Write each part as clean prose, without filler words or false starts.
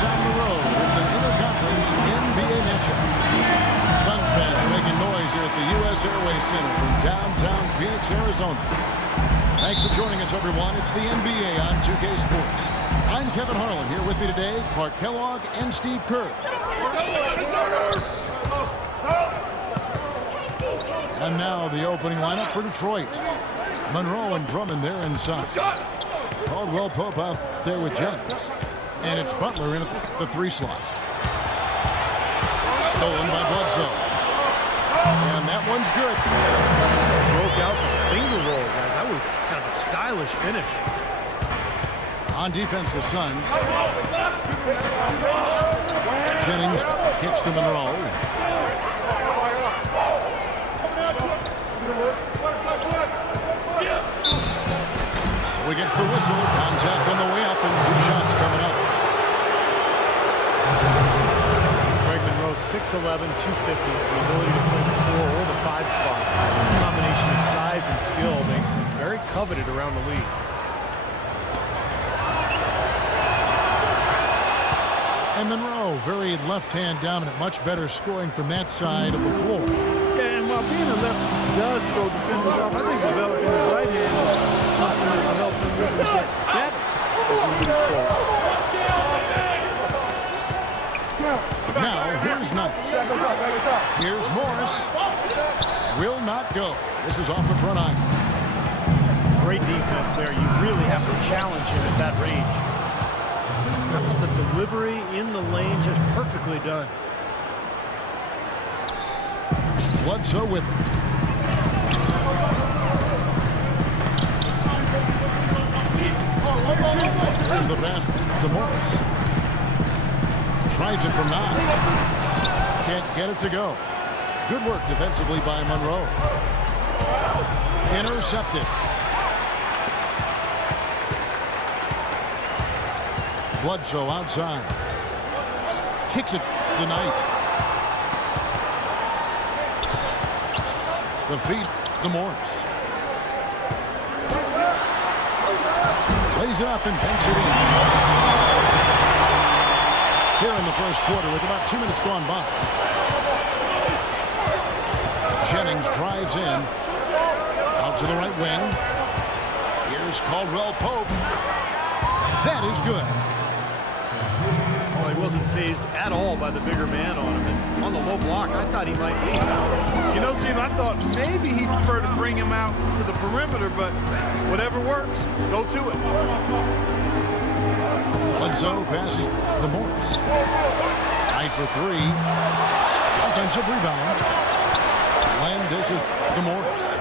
is on the road. It's an interconference NBA matchup. Suns fans are making noise here at the U.S. Airways Center in downtown Phoenix, Arizona. Thanks for joining us, everyone. It's the NBA on 2K Sports. I'm Kevin Harlan. Here with me today, Clark Kellogg and Steve Kerr. And now the opening lineup for Detroit. Monroe and Drummond there inside. Caldwell Pope out there with Jennings. And it's Butler in the 3 slot. Stolen by Bledsoe. And that one's good. Broke out the finger roll, guys. That was kind of a stylish finish. On defense, the Suns. Jennings kicks to Monroe. So he gets the whistle. Contact on the way up and 2 shots coming up. Greg Monroe, 6'11", 250. The ability to play the 4 or the 5 spot. This combination of size and skill makes him very coveted around the league. And Monroe, very left-hand dominant, much better scoring from that side of the floor. Yeah, and while being a lefty does throw defenders off, I think developing his right hand is something that will help him really get better as he moves forward. Now, here's Knight. Here's Morris. Will not go. This is off the front iron. Great defense there. You really have to challenge him at that range. How about the delivery in the lane, just perfectly done. Bledsoe with it. There's the pass to Morris. Tries it from 9. Can't get it to go. Good work defensively by Monroe. Intercepted. Bledsoe outside. Kicks it to Knight. The feed to Morris. Plays it up and banks it in. Here in the first quarter with about 2 minutes gone by. Jennings drives in. Out to the right wing. Here's Caldwell Pope. That is good. Well, he wasn't fazed at all by the bigger man on him. And on the low block, I thought he might be. You know, Steve, I thought maybe he'd prefer to bring him out to the perimeter, but whatever works, go to it. Bledsoe passes to Morris. Knight for 3. Offensive rebound. Lamb dishes to Morris.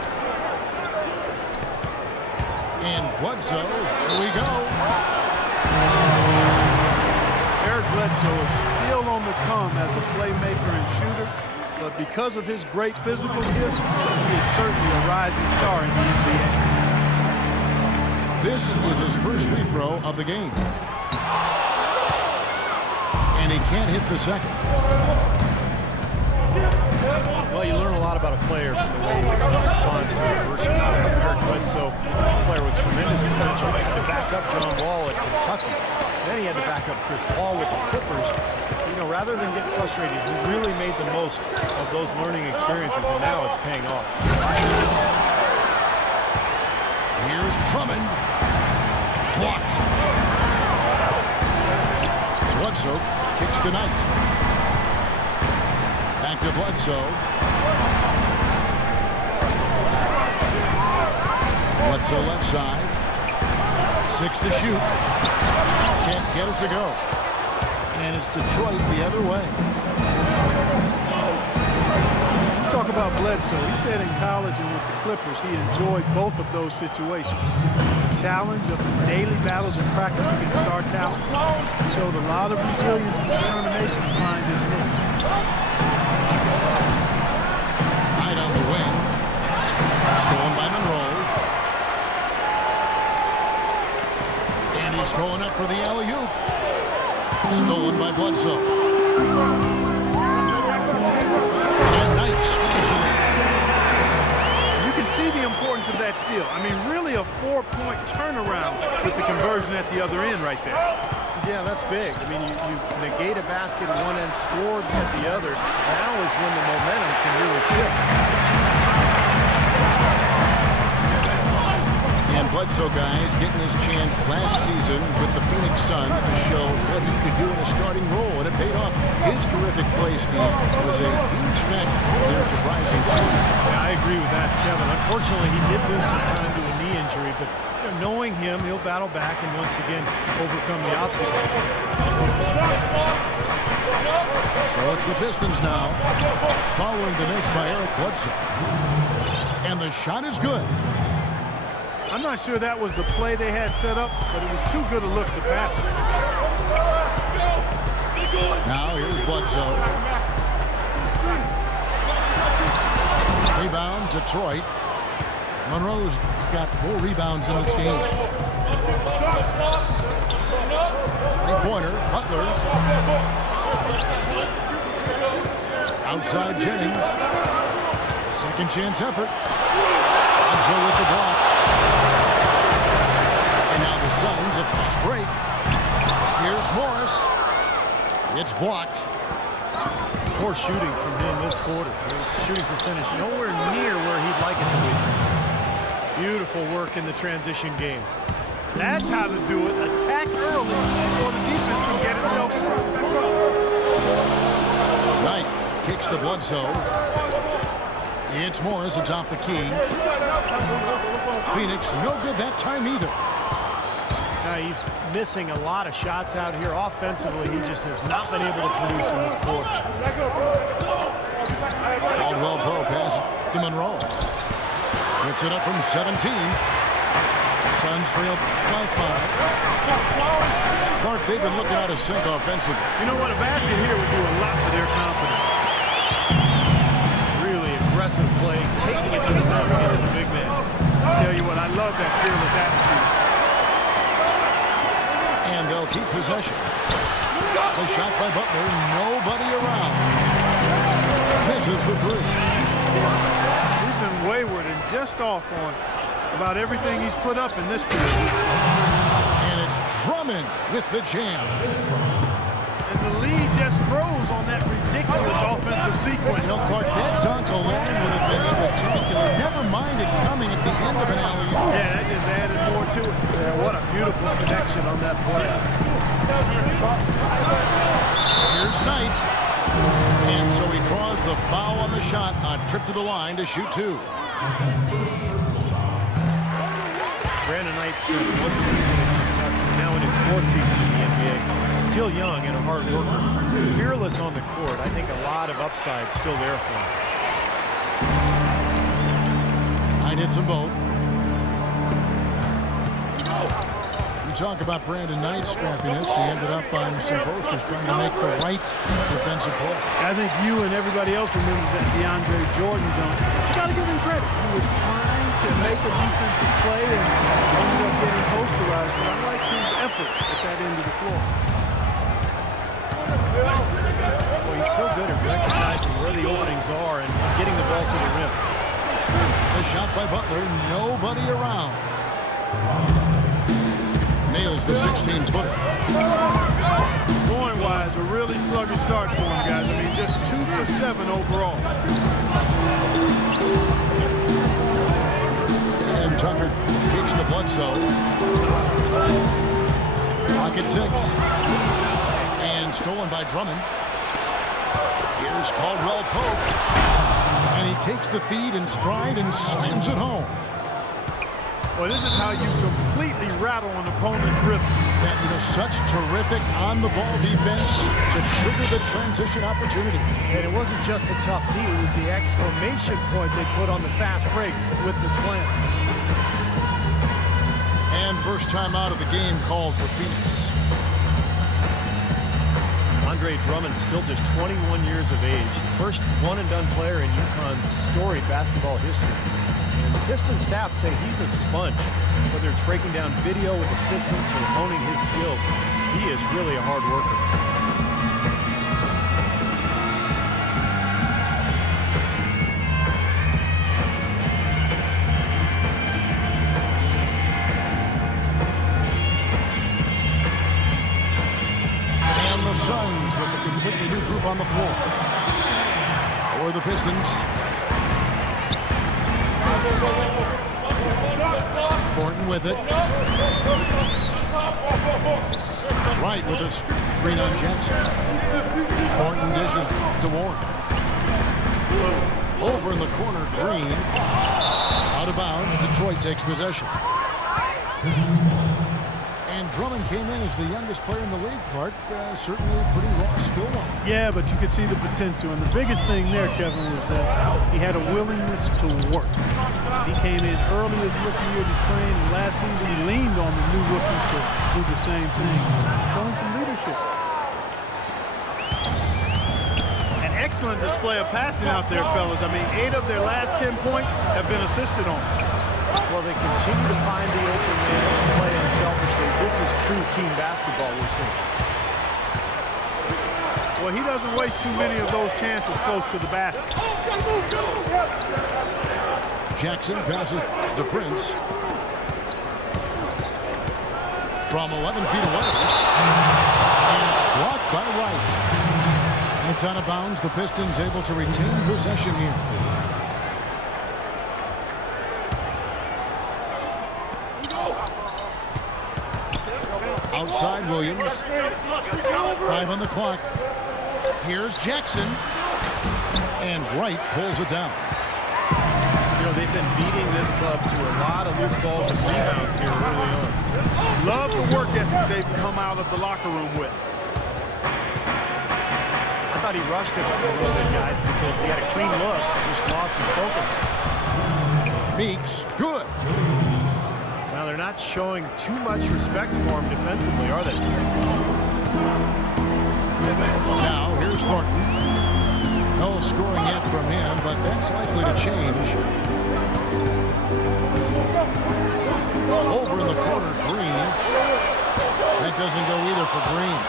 And Bledsoe, here we go. Eric Bledsoe is still on the come as a playmaker and shooter, but because of his great physical gifts, he is certainly a rising star in the NBA. This is his first free throw of the game. And he can't hit the second. Well, you learn a lot about a player from the way he responds to adversity. Eric Bledsoe, a player with tremendous potential, had to back up John Wall at Kentucky. Then he had to back up Chris Paul with the Clippers. You know, rather than get frustrated, he really made the most of those learning experiences, and now it's paying off. Here's Drummond. Blocked. Bledsoe kicks to Knight. Back to Bledsoe. Bledsoe left side. 6 to shoot. Can't get it to go. And it's Detroit the other way. You talk about Bledsoe. He said in college and with the Clippers, he enjoyed both of those situations. The challenge of the daily battles in practice against star talent showed a lot of resilience and determination to find his niche. Knight on the wing. Stolen by Monroe. And he's going up for the alley-oop. Stolen by Bledsoe. And Knight slams it in. You can see the importance of that steal. I mean, really a 4-point turnaround with the conversion at the other end right there. Yeah, that's big. I mean, you negate a basket at one end, score at the other. Now is when the momentum can really shift. And Bledsoe, guys, getting his chance last season with the Phoenix Suns to show what he could do in a starting role, and it paid off. His terrific play, Steve, was a huge factor in their surprising season. Yeah, I agree with that, Kevin. Unfortunately, he did lose some time to a knee injury, but knowing him, he'll battle back and once again overcome the obstacles. So it's the Pistons now, following the miss by Eric Bledsoe. And the shot is good. I'm not sure that was the play they had set up, but it was too good a look to pass it. Now here's Bledsoe. Rebound, Detroit. Monroe's got 4 rebounds in this game. Three-pointer, Butler. Outside Jennings. Second chance effort. Bledsoe with the block. And now the Suns have fast break. Here's Morris. It's blocked. Poor shooting from him this quarter. His shooting percentage nowhere near where he'd like it to be. Beautiful work in the transition game. That's how to do it. Attack early before the defense can get itself set. Knight kicks to Bledsoe. It's Morris atop the key. Phoenix, no good that time either. He's missing a lot of shots out here. Offensively, he just has not been able to produce in this quarter. Caldwell Pope pass to Monroe. Puts it up from 17. Suns trail by 5. Clark, they've been looking out of sync offensively. You know what? A basket here would do a lot for their confidence. Really aggressive play, taking it to the rim against the big man. I tell you what, I love that fearless attitude. And they'll keep possession. The shot by Butler, nobody around. Misses the 3. He's been wayward and just off on about everything he's put up in this period. And it's Drummond with the jam. And the lead just grows on that ridiculous offensive sequence. You know, Clark, that dunk alone would have been spectacular. Never mind it coming at the end of an alley-oop. Yeah, that just added more to it. Yeah, what a beautiful connection on that play. Here's Knight. And so he draws the foul on the shot. A trip to the line to shoot 2. Brandon Knight spent 1 season in Kentucky, now in his 4th season in the NBA. Still young and a hard worker. Fearless on the court. I think a lot of upside still there for him. Knight hits them both. You talk about Brandon Knight's scrappiness. He ended up on some posters trying to make the right defensive play. I think you and everybody else remembers that DeAndre Jordan dunk. But you got to give him credit. He was trying to make a defensive play and ended up getting posterized. But I like his effort at that end of the floor. Well, he's so good at recognizing where the openings are and getting the ball to the rim. The shot by Butler, nobody around. Nails the 16-footer. Scoring-wise, a really sluggish start for him, guys. I mean, just 2 for 7 overall. And Tucker kicks to Bledsoe. Pocket 6. And stolen by Drummond. Here's Caldwell Pope. And he takes the feed in stride and slams it home. Well, this is how you completely rattle an opponent's rhythm. That, you know, such terrific on-the-ball defense to trigger the transition opportunity. And it wasn't just a tough D, it was the exclamation point they put on the fast break with the slam. And first time out of the game called for Phoenix. Andre Drummond, still just 21 years of age. First one-and-done player in UConn's storied basketball history. And the Pistons staff say he's a sponge. Whether it's breaking down video with assistants or honing his skills, he is really a hard worker. the Suns with a completely new group on the floor. For the Pistons. Thornton with it. Wright with a screen on Jackson. Thornton dishes to Warren. Over in the corner, Green. Out of bounds. Detroit takes possession. And Drummond came in as the youngest player in the league, Clark. Certainly a pretty raw skill level. Yeah, but you could see the potential. And the biggest thing there, Kevin, was that he had a willingness to work. He came in early his rookie year to train, and last season he leaned on the new rookies to do the same thing, showing some leadership. An excellent display of passing out there, fellas. I mean, 8 of their last 10 points have been assisted on. Well, they continue to find the open man and play unselfishly. This is true team basketball we're seeing. Well, he doesn't waste too many of those chances close to the basket. Jackson passes to Prince. From 11 feet away. And it's blocked by Wright. And it's out of bounds. The Pistons able to retain possession here. Outside Williams. 5 on the clock. Here's Jackson. And Wright pulls it down. You know, they've been beating this club to a lot of loose balls and rebounds here early on. Love the work ethic they've come out of the locker room with. I thought he rushed it a little bit, guys, because he had a clean look, just lost his focus. Meeks, good. Now, they're not showing too much respect for him defensively, are they? Now, here's Thornton. No scoring yet from him, but that's likely to change. Over in the corner, Green. That doesn't go either for Green.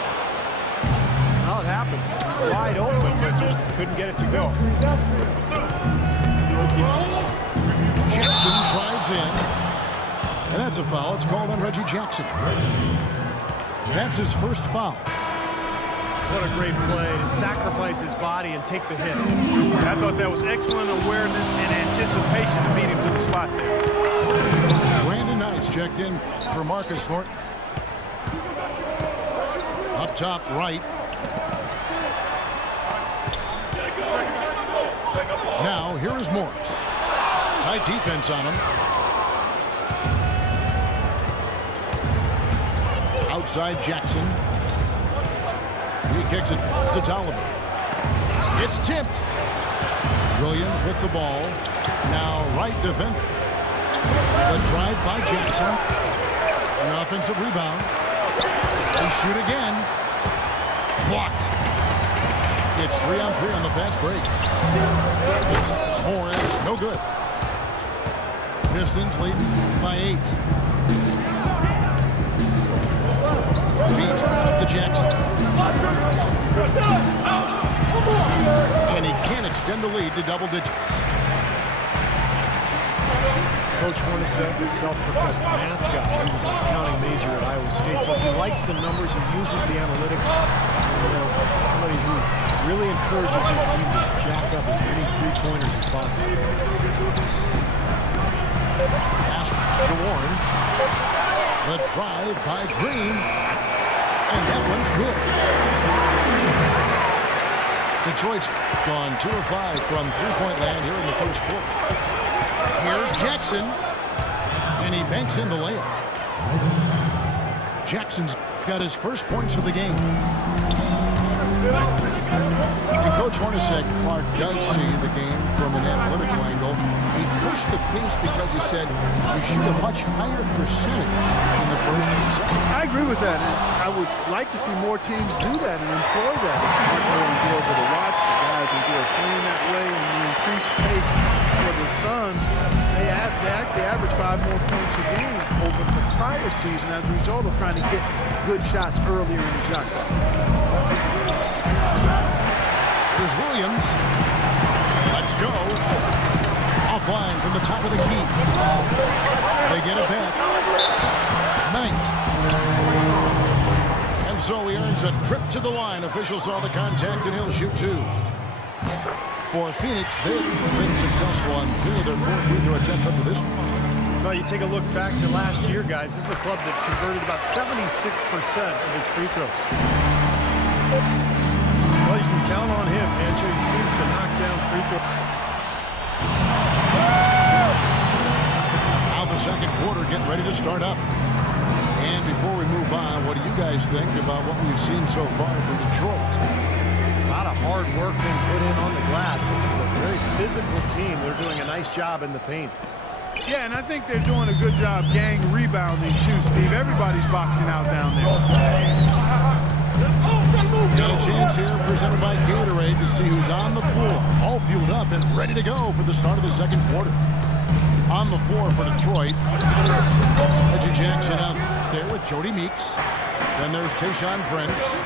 Well, it happens. He's wide open, but just couldn't get it to go. Jackson drives in. And that's a foul. It's called on Reggie Jackson. That's his first foul. What a great play to sacrifice his body and take the hit. I thought that was excellent awareness and anticipation to beat him to the spot there. Brandon Knight's checked in for Marcus Thornton. Up top, Wright. Now, here is Morris. Tight defense on him. Outside Jackson. He kicks it to Tolliver. It's tipped. Williams with the ball. Now right defender. The drive by Jackson. An offensive rebound. They shoot again. Blocked. It's 3-on-3 on the fast break. Morris, no good. Pistons leading by 8. Feet to Jackson. And he can't extend the lead to double digits. Coach Hornacek, the self-professed math guy, he was an accounting major at Iowa State, so he likes the numbers, he uses the analytics. And, somebody who really encourages his team to jack up as many three-pointers as possible. Pass to Warren. The drive by Green. And that one's good. Detroit's gone 2 of 5 from three-point land here in the first quarter. Here's Jackson. And he banks in the layup. Jackson's got his first points of the game. And Coach Hornacek, Clark, does see the game from an analytical angle. He pushed the pace because he said you shoot a much higher percentage in the first 8 seconds. I agree with that. I would like to see more teams do that and employ that. It's much more enjoyable to watch. The guys enjoy playing that way, and the increased pace for the Suns, they actually average 5 more points a game over the prior season as a result of trying to get good shots earlier in the shot clock. Here's Williams. Let's go. Offline from the top of the key. They get it back. Knight. And So he earns a trip to the line. Officials saw the contact, and he'll shoot 2. For Phoenix, they've been successful on 3 of their 4 free throw attempts up to this point. Well, you take a look back to last year, guys. This is a club that converted about 76% of its free throws. Well, you can count on him, Pancho. He seems to knock down free throws. Now the second quarter getting ready to start up. And before we move on, what do you guys think about what we've seen so far from Detroit? A lot of hard work being put in on the glass. This is a very physical team. They're doing a nice job in the paint. Yeah, and I think they're doing a good job gang rebounding too, Steve. Everybody's boxing out down there. Got a chance here presented by Gatorade to see who's on the floor. All fueled up and ready to go for the start of the second quarter. On the floor for Detroit, Reggie Jackson out there with Jody Meeks. Then there's Tayshaun Prince.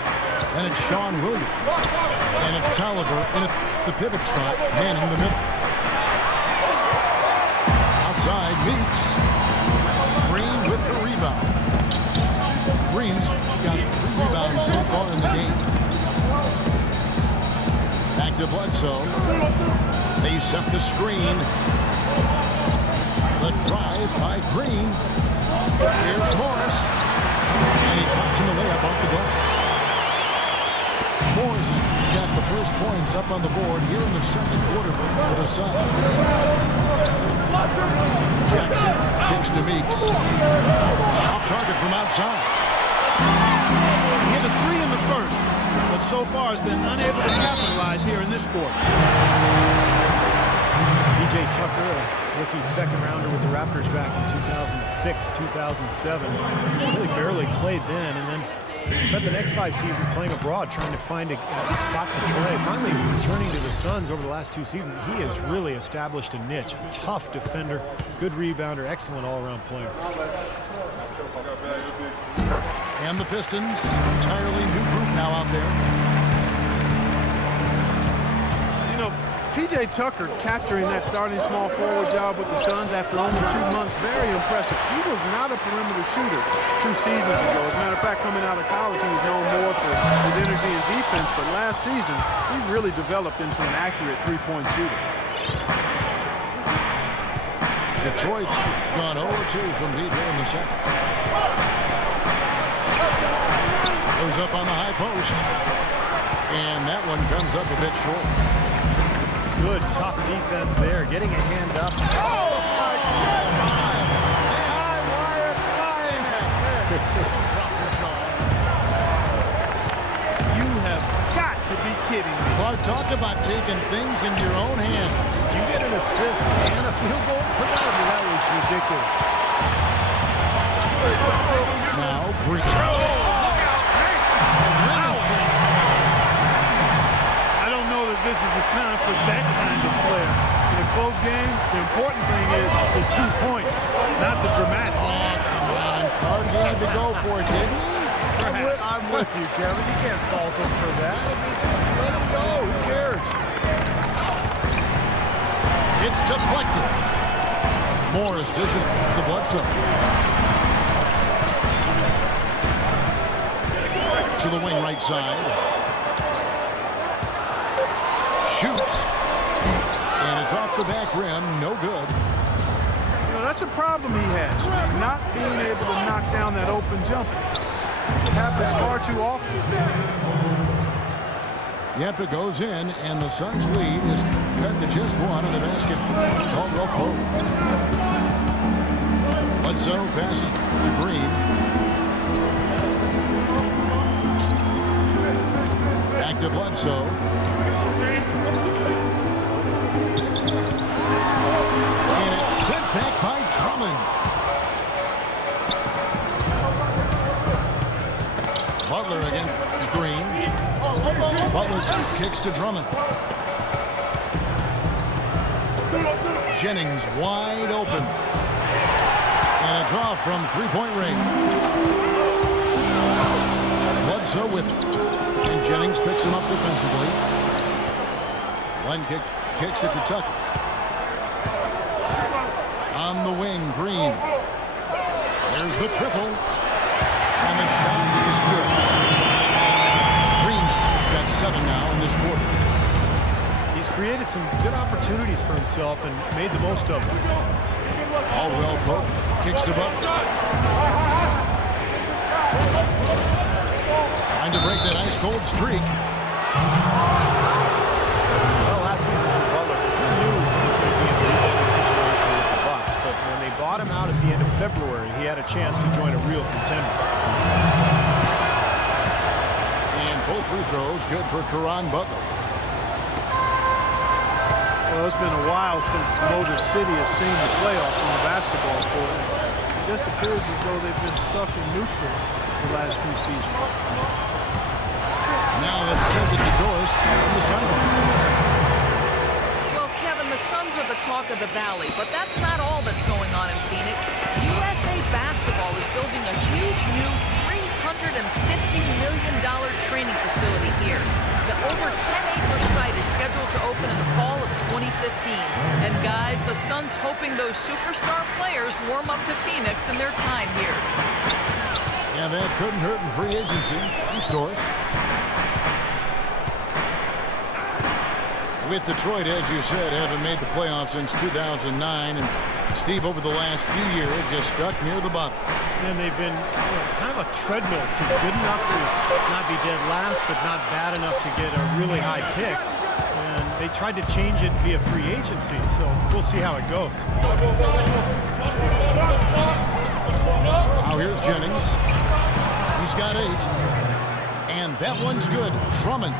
And it's Sean Williams. And it's Tolliver in the pivot spot, manning the middle. Outside, Meeks. Green with the rebound. Green's got 3 rebounds so far in the game. Back to Bledsoe. They set the screen. The drive by Green. Here's Morris. And he cuts in the layup off the glass. Morris got the first points up on the board here in the second quarter for the Suns. Jackson kicks to Meeks. Off target from outside. He hit a 3 in the first, but so far has been unable to capitalize here in this quarter. P.J. Tucker, a rookie second rounder with the Raptors back in 2006, 2007. Really barely played then, and then spent the next 5 seasons playing abroad, trying to find a spot to play. Finally returning to the Suns over the last 2 seasons, he has really established a niche. A tough defender, good rebounder, excellent all-around player. And the Pistons, entirely new group now out there. You know, P.J. Tucker capturing that starting small forward job with the Suns after only 2 months, very impressive. He was not a perimeter shooter 2 seasons ago. As a matter of fact, coming out of college, he was known more for his energy and defense, but last season, he really developed into an accurate 3-point shooter. Detroit's gone 0-2 from deep here in the second. Goes up on the high post. And that one comes up a bit short. Good, tough defense there, getting a hand up. Oh, my God! You have got to be kidding me. Clark, talk about taking things into your own hands. You get an assist and a field goal for that? I mean, that was ridiculous. Now, Green. I don't know that this is the time for that kind of player. In a close game, the important thing is the 2 points, not the dramatic. Oh, come on. Clark had to go for it, didn't he? I'm with you, Kevin. You can't fault him for that. I mean, just let him go. Who cares? It's deflected. Morris dishes to Bledsoe. To the wing right side. Shoots. And it's off the back rim. No good. You know, that's a problem he has, not being able to knock down that open jumper. It happens far too often. Yep, it goes in, and the Suns' lead is cut to just 1 on the basket. Caldwell Pope. Bledsoe passes to Green. Back to Bledsoe. And it's sent back by Drummond. Butler against Green. Butler kicks to Drummond. Jennings wide open. And a draw from 3-point range. Bledsoe with it. And Jennings picks him up defensively. One kicks it to Tucker. On the wing, Green. There's the triple. And the shot is good. 7 now in this quarter. He's created some good opportunities for himself and made the most of them. Caldwell Pope kicks to Butler. Trying to break that ice-cold streak. Well, last season for Butler, who knew he was going to be in a rebuilding situation with the Bucks? But when they bought him out at the end of February, he had a chance to join a real contender. And both free throws good for Caron Butler. Well, it's been a while since Motor City has seen the playoffs on the basketball court. It just appears as though they've been stuck in neutral the last few seasons. Now let's send it to Doris from the Sun. Well, Kevin, the Suns are the talk of the Valley, but that's not all that's going on in Phoenix. USA Basketball is building a huge new $350 million training facility here. The over 10-acre site is scheduled to open in the fall of 2015. And guys, the Suns hoping those superstar players warm up to Phoenix in their time here. Yeah, that couldn't hurt in free agency. Thanks, Doris. With Detroit, as you said, haven't made the playoffs since 2009. And Steve, over the last few years, just stuck near the bottom. And they've been kind of a treadmill team, good enough to not be dead last, but not bad enough to get a really high pick. And they tried to change it via free agency, so we'll see how it goes. Now here's Jennings. He's got 8. And that one's good. Drummond.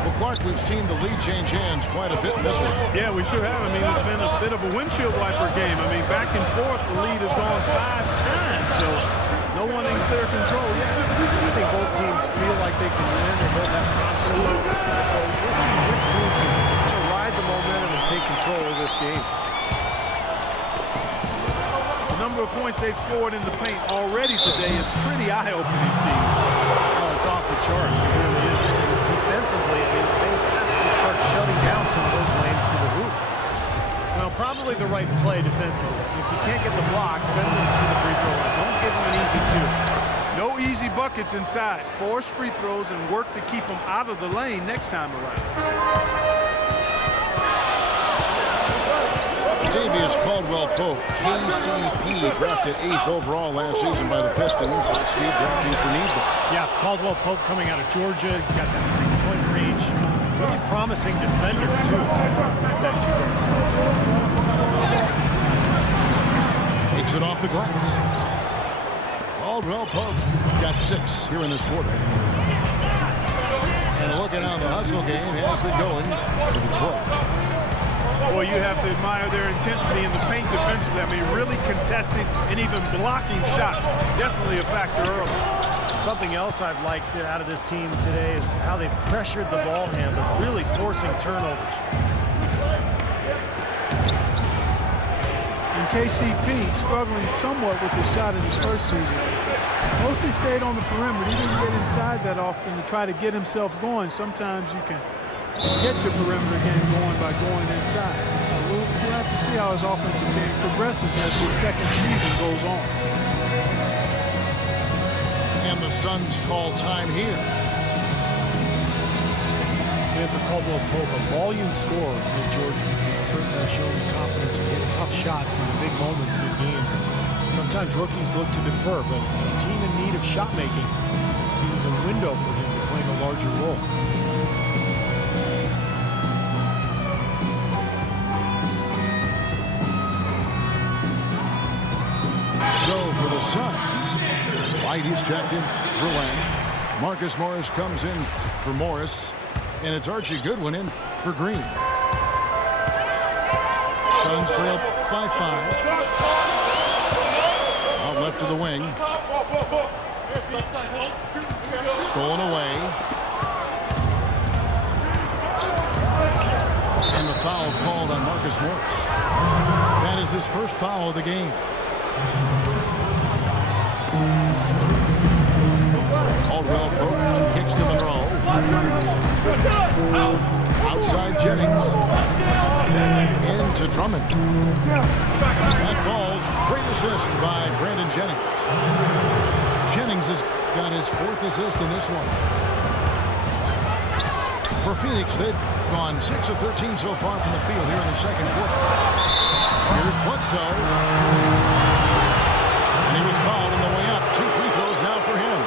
Well, Clark, we've seen the lead change hands quite a bit in this one. Yeah, we sure have. I mean, it's been a bit of a windshield wiper game. I mean, back and forth, the lead has gone 5 times, so no one in clear control yet. I think both teams feel like they can win. They both have confidence. So we'll see which team can kind of ride the momentum and take control of this game. The number of points they've scored in the paint already today is pretty eye-opening, Steve. Oh, it's off the charts. It really is. Defensively, I mean, they have to start shutting down some of those lanes to the hoop. Well, probably the right play defensively. If you can't get the block, send them to the free throw line. Don't give them an easy 2. No easy buckets inside. Force free throws and work to keep them out of the lane next time around. Davius Caldwell-Pope, KCP, drafted 8th overall last season by the Pistons. Steve drafting for need. Yeah, Caldwell-Pope coming out of Georgia. He's got that 3-point range. Really promising defender, too, at that 2-guard spot. Takes it off the glass. Caldwell-Pope got 6 here in this quarter. And looking how the hustle game has been going for Detroit. Well, you have to admire their intensity in the paint defensively. I mean, really contesting and even blocking shots. Definitely a factor early. Something else I've liked out of this team today is how they've pressured the ball handler, really forcing turnovers. And KCP struggling somewhat with his shot in his first season. Mostly stayed on the perimeter. He didn't get inside that often to try to get himself going. Sometimes you can get your perimeter game going by going inside. We'll have to see how his offensive game progresses as his second season goes on. And the Suns call time here. And for Caldwell-Pope, a volume scorer in Georgia, he's certainly shown the confidence to hit tough shots in the big moments in games. Sometimes rookies look to defer, but a team in need of shot making sees a window for him to play a larger role. So for the Suns, White is checked in for Lang. Marcus Morris comes in for Morris. And it's Archie Goodwin in for Green. Suns trail by 5. Out left of the wing. Stolen away. And the foul called on Marcus Morris. That is his first foul of the game. Caldwell-Pope kicks to Monroe. Outside Jennings. Into Drummond. That falls. Great assist by Brandon Jennings. Jennings has got his 4th assist in this one. For Phoenix, they've gone 6 of 13 so far from the field here in the second quarter. Here's Bledsoe. And he was fouled on the way up. 2 free throws now for him.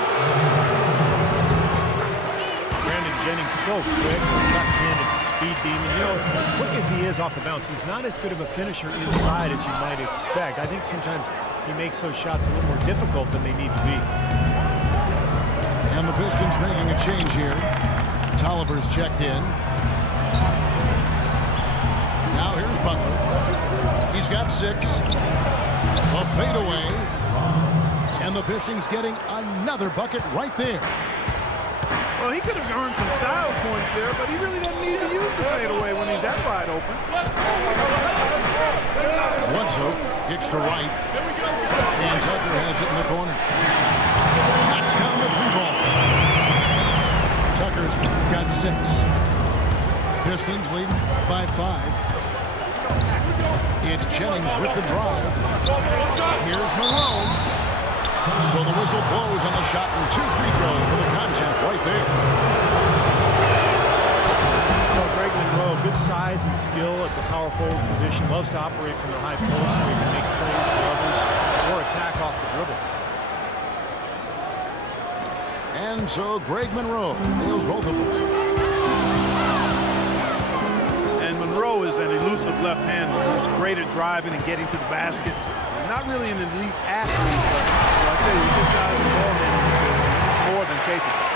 Jennings so quick, left-handed speed demon. You know, as quick as he is off the bounce, he's not as good of a finisher inside as you might expect. I think sometimes he makes those shots a little more difficult than they need to be. And the Pistons making a change here. Tolliver's checked in. Now here's Butler. He's got 6. A fadeaway. And the Pistons getting another bucket right there. Well, he could have earned some style points there, but he really doesn't need to use the fadeaway when he's that wide open. Bledsoe kicks to right. And Tucker has it in the corner. Knocks down the 3 ball. Tucker's got 6. Pistons leading by 5. It's Jennings with the drive. Here's Monroe. So the whistle blows on the shot and 2 free throws for the contact right there. Well, Greg Monroe, good size and skill at the power forward position. Loves to operate from the high post so he can make plays for others or attack off the dribble. And so Greg Monroe nails both of them. And Monroe is an elusive left-hander who's great at driving and getting to the basket. Not really an elite athlete, but I'll tell you, this size of ball handler is more than capable.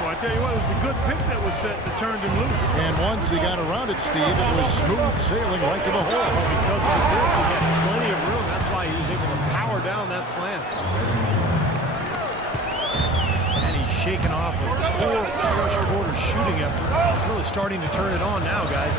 Well, I tell you what, it was the good pick that was set that turned him loose. And once he got around it, Steve, it was smooth sailing right to the hole. Well, because of the pick, he had plenty of room. That's why he was able to power down that slam. And he's shaking off a poor first quarter shooting effort. He's really starting to turn it on now, guys.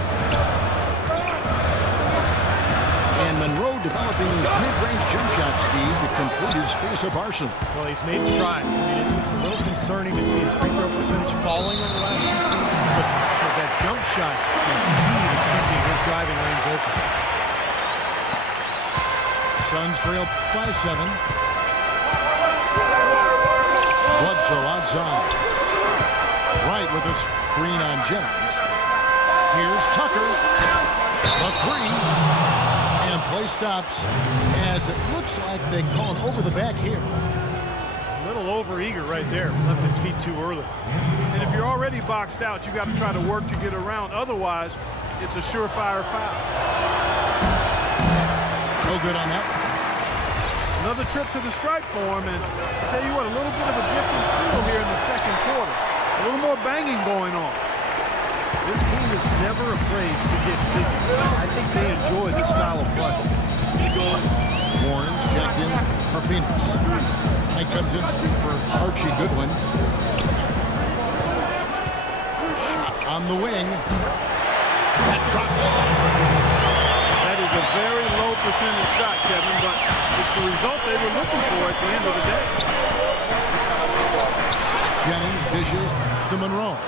And Monroe developing his mid-range jump shot, Steve, to complete his face-up arsenal. Well, he's made strides. I mean, it's a little concerning to see his free throw percentage falling over the last 2 seasons, but that jump shot is key to keeping his driving lanes open. Suns trail by 7. Bledsoe outside. Right with a screen on Jennings. Here's Tucker. A 3. And play stops as it looks like they called over the back here. A little over-eager right there. Left his feet too early. And if you're already boxed out, you got to try to work to get around. Otherwise, it's a surefire foul. No good on that. Another trip to the stripe for him, and I'll tell you what, a little bit of a different feel here in the second quarter. A little more banging going on. This team is never afraid to get physical. I think they enjoy this style of play. Warren's checked in for Phoenix. He comes in for Archie Goodwin. Shot on the wing. That drops. That is a very low percentage shot, Kevin, but it's the result they were looking for at the end of the day. Jennings dishes to Monroe.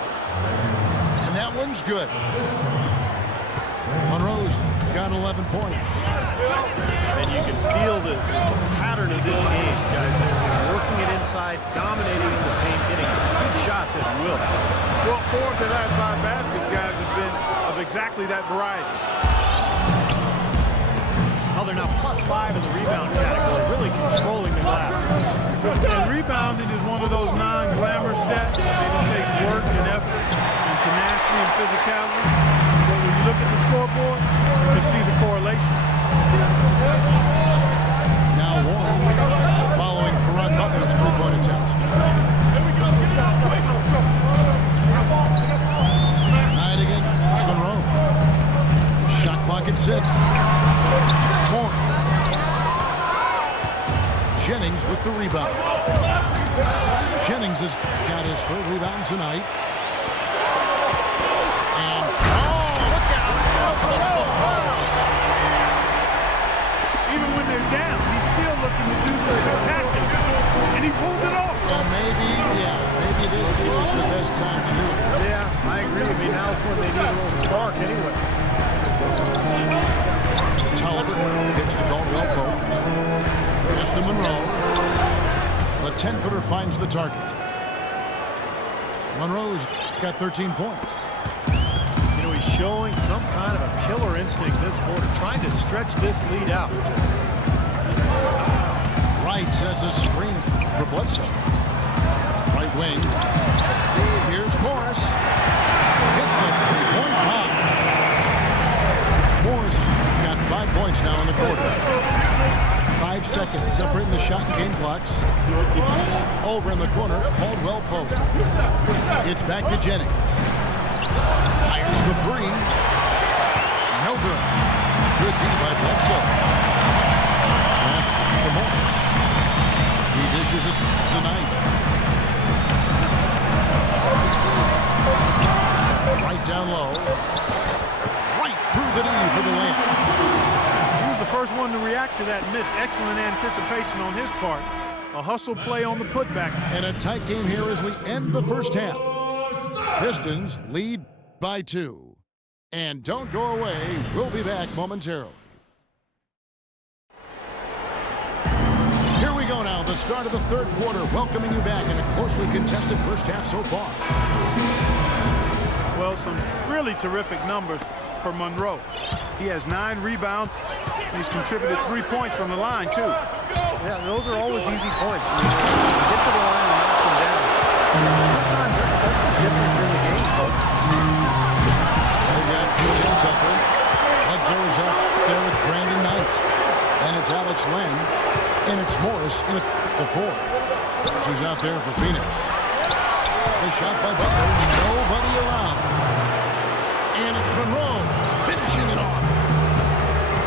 And that one's good. Monroe's got 11 points. And you can feel the pattern of this game, guys. They're working it inside, dominating in the paint, getting good shots at will. Well, 4 of the last 5 baskets, guys, have been of exactly that variety. Well, they're now +5 in the rebound category, really controlling the glass. And rebounding is one of those non-glamour stats. I mean, it takes work and effort and tenacity and physicality. But when you look at the scoreboard, you can see the correlation. Now Warren following Karan Butler's 3-point attempt. Night again, it's Monroe. Shot clock at 6. Morris. Jennings with the rebound. Jennings has got his 3rd rebound tonight. And, look out! Even when they're down, he's still looking to do the spectacular. And he pulled it off. Well, maybe this is the best time to do it. Yeah, I agree. I mean, now's when they need a little spark anyway. Tolliver gets to Caldwell Pope. Pass to Monroe. The 10-footer finds the target. Monroe's got 13 points. You know, he's showing some kind of a killer instinct this quarter, trying to stretch this lead out. Wright sets a screen for Bledsoe. Right wing. Here's Morris. Hits the three-point bomb. Morris got 5 points now in the quarter. 5 seconds separating the shot and game clocks. Over in the corner, Caldwell Pope. It's back to Jennings. Fires the three. No good. Good D by Bledsoe. Pass to Morris. He dishes it tonight. Right down low. Right through the knee for the layup. He was the first one to react to that miss. Excellent anticipation on his part. A hustle play on the putback. And a tight game here as we end the first half. Pistons lead by 2. And don't go away. We'll be back momentarily. Here we go now, the start of the third quarter, welcoming you back in a closely contested first half so far. Well, some really terrific numbers for Monroe. He has 9 rebounds. He's contributed 3 points from the line, too. Yeah, those are always easy points. You know, get to the line and knock them down. Sometimes that's the difference in the game, folks. We got P.J. Tucker. Bledsoe is up there with Brandon Knight. And it's Alex Len. And it's Morris in the 4. Who's out there for Phoenix. The shot by Butler. Nobody around. And it's Monroe finishing it off.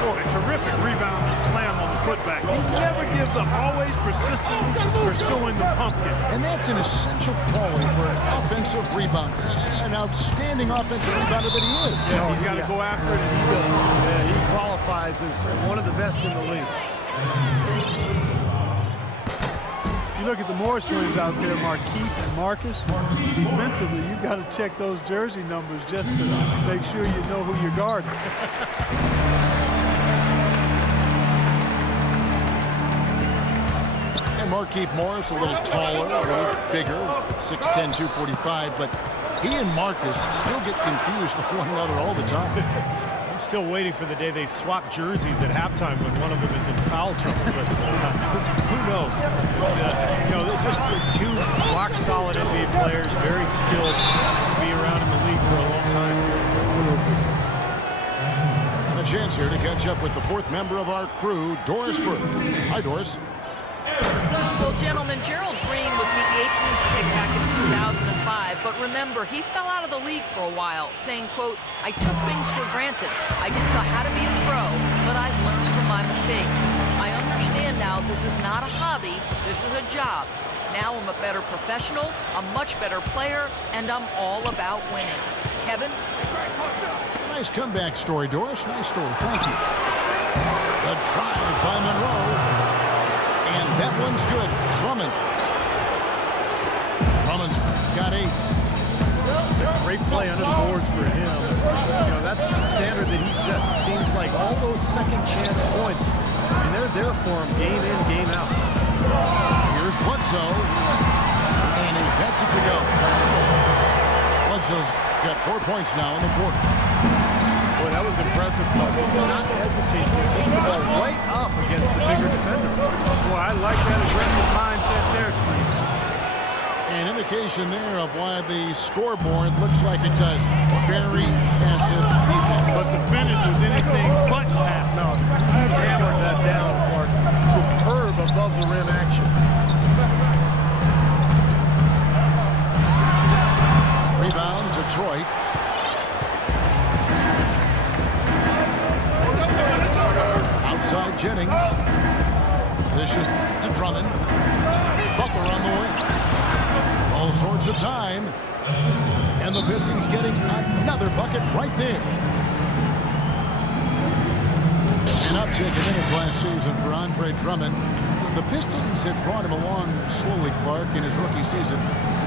Boy, terrific rebound and slam on the putback. He never gives up, always persistently pursuing the pumpkin. And that's an essential quality for an offensive rebounder. An outstanding offensive rebounder that he is. Yeah, he's got to go after it, and he does. Yeah, he qualifies as one of the best in the league. You look at the Morris twins out there, Markieff and Marcus. Defensively, you've got to check those jersey numbers just to make sure you know who you're guarding. And Markieff Morris, a little taller, a little bigger, 6'10", 245, but he and Marcus still get confused with one another all the time. I'm still waiting for the day they swap jerseys at halftime when one of them is in foul trouble, but who knows? But, you know, they're just two rock-solid NBA players, very skilled, be around in the league for a long time. And a chance here to catch up with the 4th member of our crew, Doris Burke. Hi, Doris. Well, gentlemen, Gerald Green was the 18th pick back in 2005, but remember, he fell out of the league for a while, saying, quote, "I took things for granted. I didn't know how to be a pro, but I've learned from my mistakes. I understand now this is not a hobby, this is a job. Now I'm a better professional, a much better player, and I'm all about winning." Kevin? Nice comeback story, Doris. Nice story. Thank you. The drive by Monroe. And that one's good. Drummond. Drummond's got 8. Great play under the boards for him. You know, that's the standard that he sets. It seems like all those second chance points, I mean, they're there for him game in, game out. Here's Bledsoe. And he gets it to go. Bledsoe's got 4 points now in the quarter. Boy, that was impressive. Not hesitate to take the ball right up against the bigger defender. Boy, I like that aggressive mindset there, Steve. An indication there of why the scoreboard looks like it does. Very passive defense. But the finish was anything but passive. No, hammered that down, Clark. Superb above the rim action. Rebound, Detroit. Outside Jennings. This is to Drummond. Butler on the wing. All sorts of time. And the Pistons getting another bucket right there. An uptick in minutes last season for Andre Drummond. The Pistons had brought him along slowly, Clark, in his rookie season,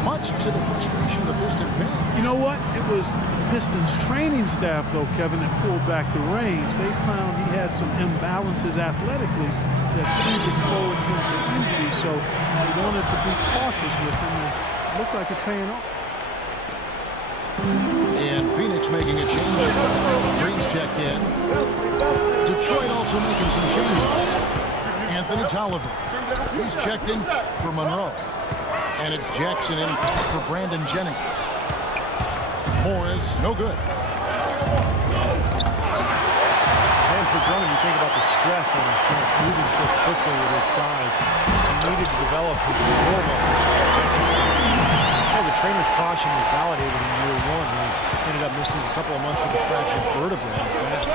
much to the frustration of the Piston fans. You know what? It was the Pistons training staff, though, Kevin, that pulled back the range. They found he had some imbalances athletically that predisposed him to injury, so they wanted to be cautious with him. It looks like it's paying off. And Phoenix making a change. Green's checked in. Detroit also making some changes. Anthony Tolliver. He's checked in for Monroe. And it's Jackson in for Brandon Jennings. Morris, no good. And for Drummond, you think about the stress on his joints, moving so quickly with his size. He needed to develop his core muscles to protect himself. Well, the trainer's caution was validated in year one when he ended up missing a couple of months with a fractured vertebrae in his back.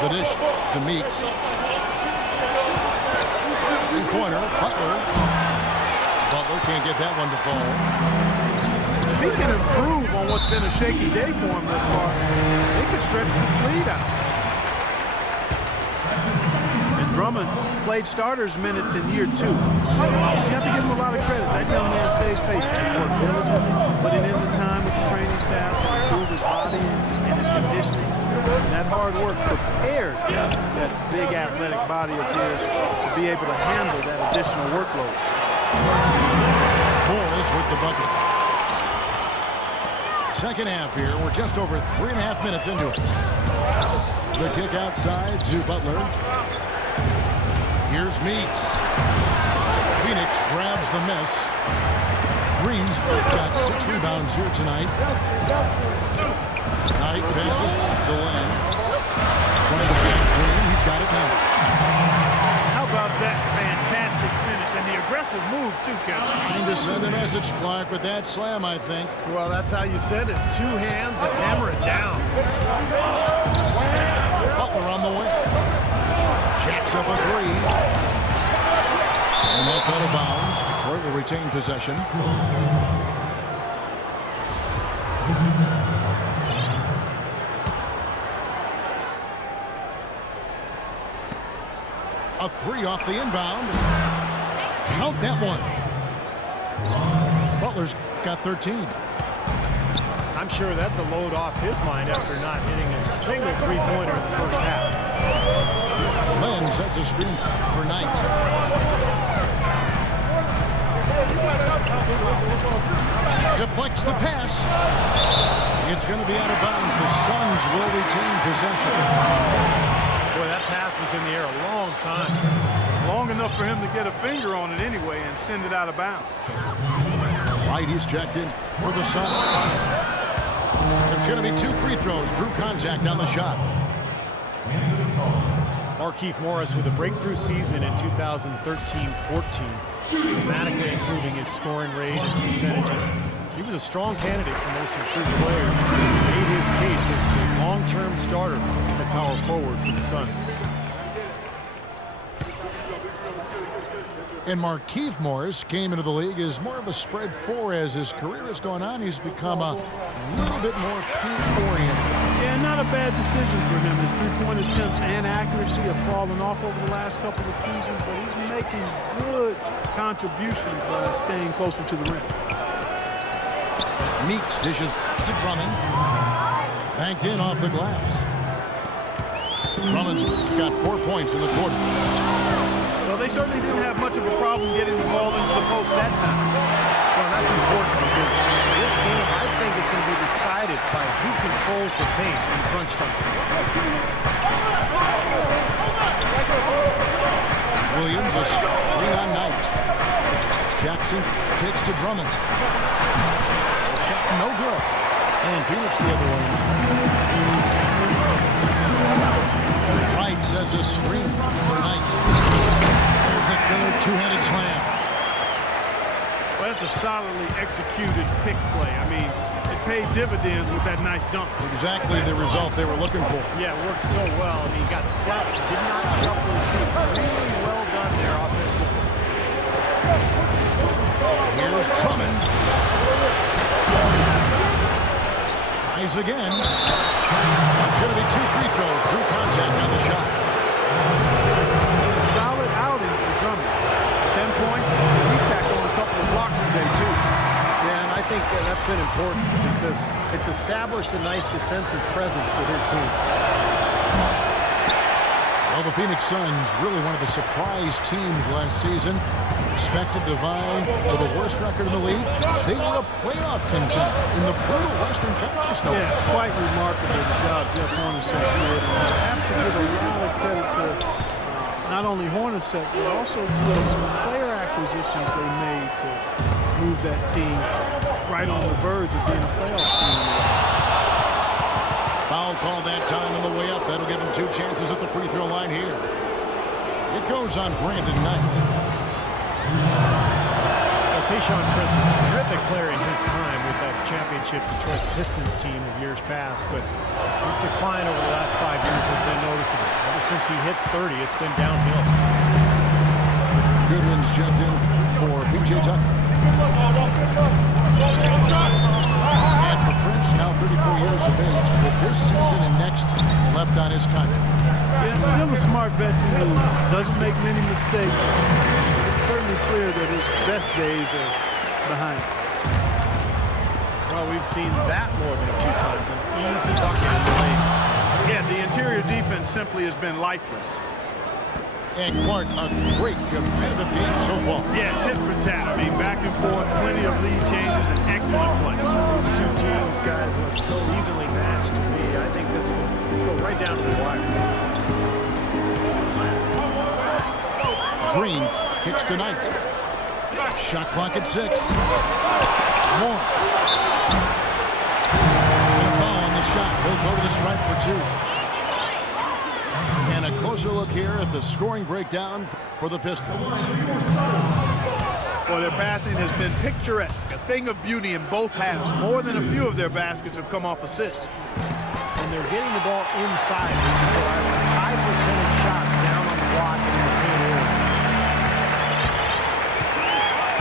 The dish to Meeks. Three-pointer, Butler. Butler can't get that one to fall. If he can improve on what's been a shaky day for him thus far, they could stretch this lead out. And Drummond played starters minutes in year 2. You have to give him a lot of credit. That young man stayed patient. He worked diligently, putting in the time with the training staff to improve his body and his conditioning. And that hard work prepared that big athletic body of his to be able to handle that additional workload. Morris with the bucket. Second half here. We're just over 3.5 minutes into it. The kick outside to Butler. Here's Meeks. Phoenix grabs the miss. Green's got 6 rebounds here tonight. Knight passes to Len. Trying to get Green. He's got it now. How about that fantastic finish and the aggressive move too, Coach? Trying to send a message, Clark, with that slam, I think. Well, that's how you send it. 2 hands and hammer it down. Butler on the wing. Jacks up a 3. And that's out of bounds. Detroit will retain possession. A 3 off the inbound. Count that one. Butler's got 13. I'm sure that's a load off his mind after not hitting a single three-pointer in the first half. Len sets a screen for Knight. Deflects the pass. It's going to be out of bounds. The Suns will retain possession. Boy, that pass was in the air a long time. Long enough for him to get a finger on it anyway and send it out of bounds. White, he's checked in for the Suns. It's going to be 2 free throws. Drew contact on the shot. Markieff Morris with a breakthrough season in 2013-14, dramatically improving his scoring rate and percentages. He was a strong candidate for most improved player. He made his case as the long-term starter at power forward for the Suns. And Markieff Morris came into the league as more of a spread 4. As his career has gone on, he's become a little bit more paint-oriented. Yeah, not a bad decision for him. His three-point attempts and accuracy have fallen off over the last couple of seasons, but he's making good contributions by staying closer to the rim. Meeks dishes to Drummond. Banked in off the glass. Drummond's got 4 points in the quarter. Well, they certainly didn't have much of a problem getting the ball into the post that time. Well, that's important because this game, I think, is going to be decided by who controls the paint in crunch time. Williams a screen on Knight. Jackson kicks to Drummond. Shot no good. And Phoenix the other way. Wright sets a screen for Knight. There's the killer 2-handed slam. Well, that's a solidly executed pick play. I mean, it paid dividends with that nice dunk. Exactly the result they were looking for. Yeah, it worked so well. I mean, he got set, did not shuffle his feet. Really well done there offensively. Here's Drummond. Tries again. It's going to be 2 free throws. Drew contact on the shot. Solid outing for Drummond. 10-point. He's tacked on a couple of blocks today, too. Yeah, and I think that's been important because it's established a nice defensive presence for his team. Well, the Phoenix Suns, really one of the surprise teams last season. Expected to vie for the worst record in the league. They were a playoff contender in the brutal Western Conference. Yeah, quite remarkable the job Jeff Hornacek did. And I have to give a lot of credit to not only Hornacek, but also to some player acquisitions they made to move that team right on the verge of being a playoff team. Foul called that time on the way up. That'll give him 2 chances at the free throw line here. It goes on Brandon Knight. Tayshaun Prince, a terrific player in his time with that championship Detroit Pistons team of years past, but his decline over the last 5 years has been noticeable. Ever since he hit 30, it's been downhill. Goodwin's checked in for P.J. Tucker. And for Prince, now 34 years of age, with this season and next left on his contract. Yeah, still a smart veteran who doesn't make many mistakes. Certainly clear that his best days are behind him. Well, we've seen that more than a few times. An easy bucket in the lane. Yeah, the interior defense simply has been lifeless. And Clark, a great competitive game so far. Yeah, tit for tat. I mean, back and forth, plenty of lead changes, and excellent play. These two teams, guys, look so evenly matched to me. I think this could go right down to the wire. Green kicks tonight. Shot clock at 6. Morris. And a foul on the shot. He'll go to the stripe for 2. And a closer look here at the scoring breakdown for the Pistons. Well, their passing has been picturesque, a thing of beauty in both halves. More than a few of their baskets have come off assists. And they're getting the ball inside, which is what I like. High percentage shots down on the block and in the paint area.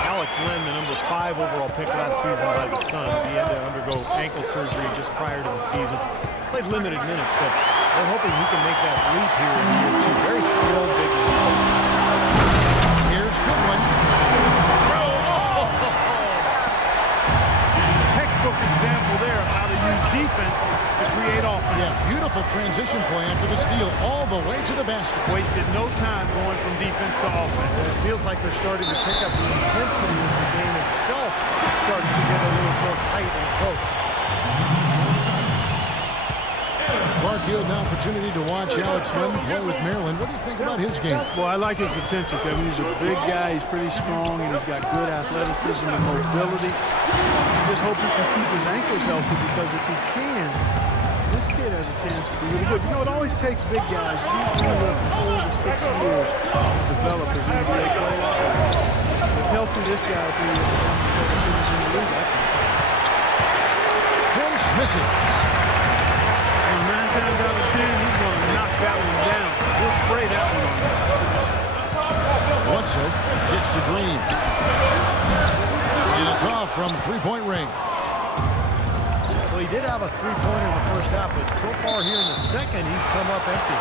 Alex Len, the number 5 overall pick last season by the Suns. He had to undergo ankle surgery just prior to the season. Played limited minutes, but they're hoping he can make that leap here in year 2. Very skilled big man. Here's Goodwin. Textbook example there of how to use defense to create offense. Yes, beautiful transition play after the steal all the way to the basket. Wasted no time going from defense to offense. It feels like they're starting to pick up the intensity as the game itself starts to get a little more tight and close. Clark, you had an opportunity to watch Alex Len play with Maryland. What do you think about his game? Well, I like his potential, Kevin. He's a big guy. He's pretty strong, and he's got good athleticism and mobility. I just hope he can keep his ankles healthy, because if he can, this kid has a chance to be really good. You know, it always takes big guys anywhere from 4 to 6 years to develop as NBA players. So if healthy, this guy will be one of the best in the league. Prince misses. 9 times out of 10, he's going to knock that one down. He'll spray that one on. Bledsoe gets to Green. And a draw from 3-point range. Well, he did have a 3-pointer in the first half, but so far here in the second, he's come up empty.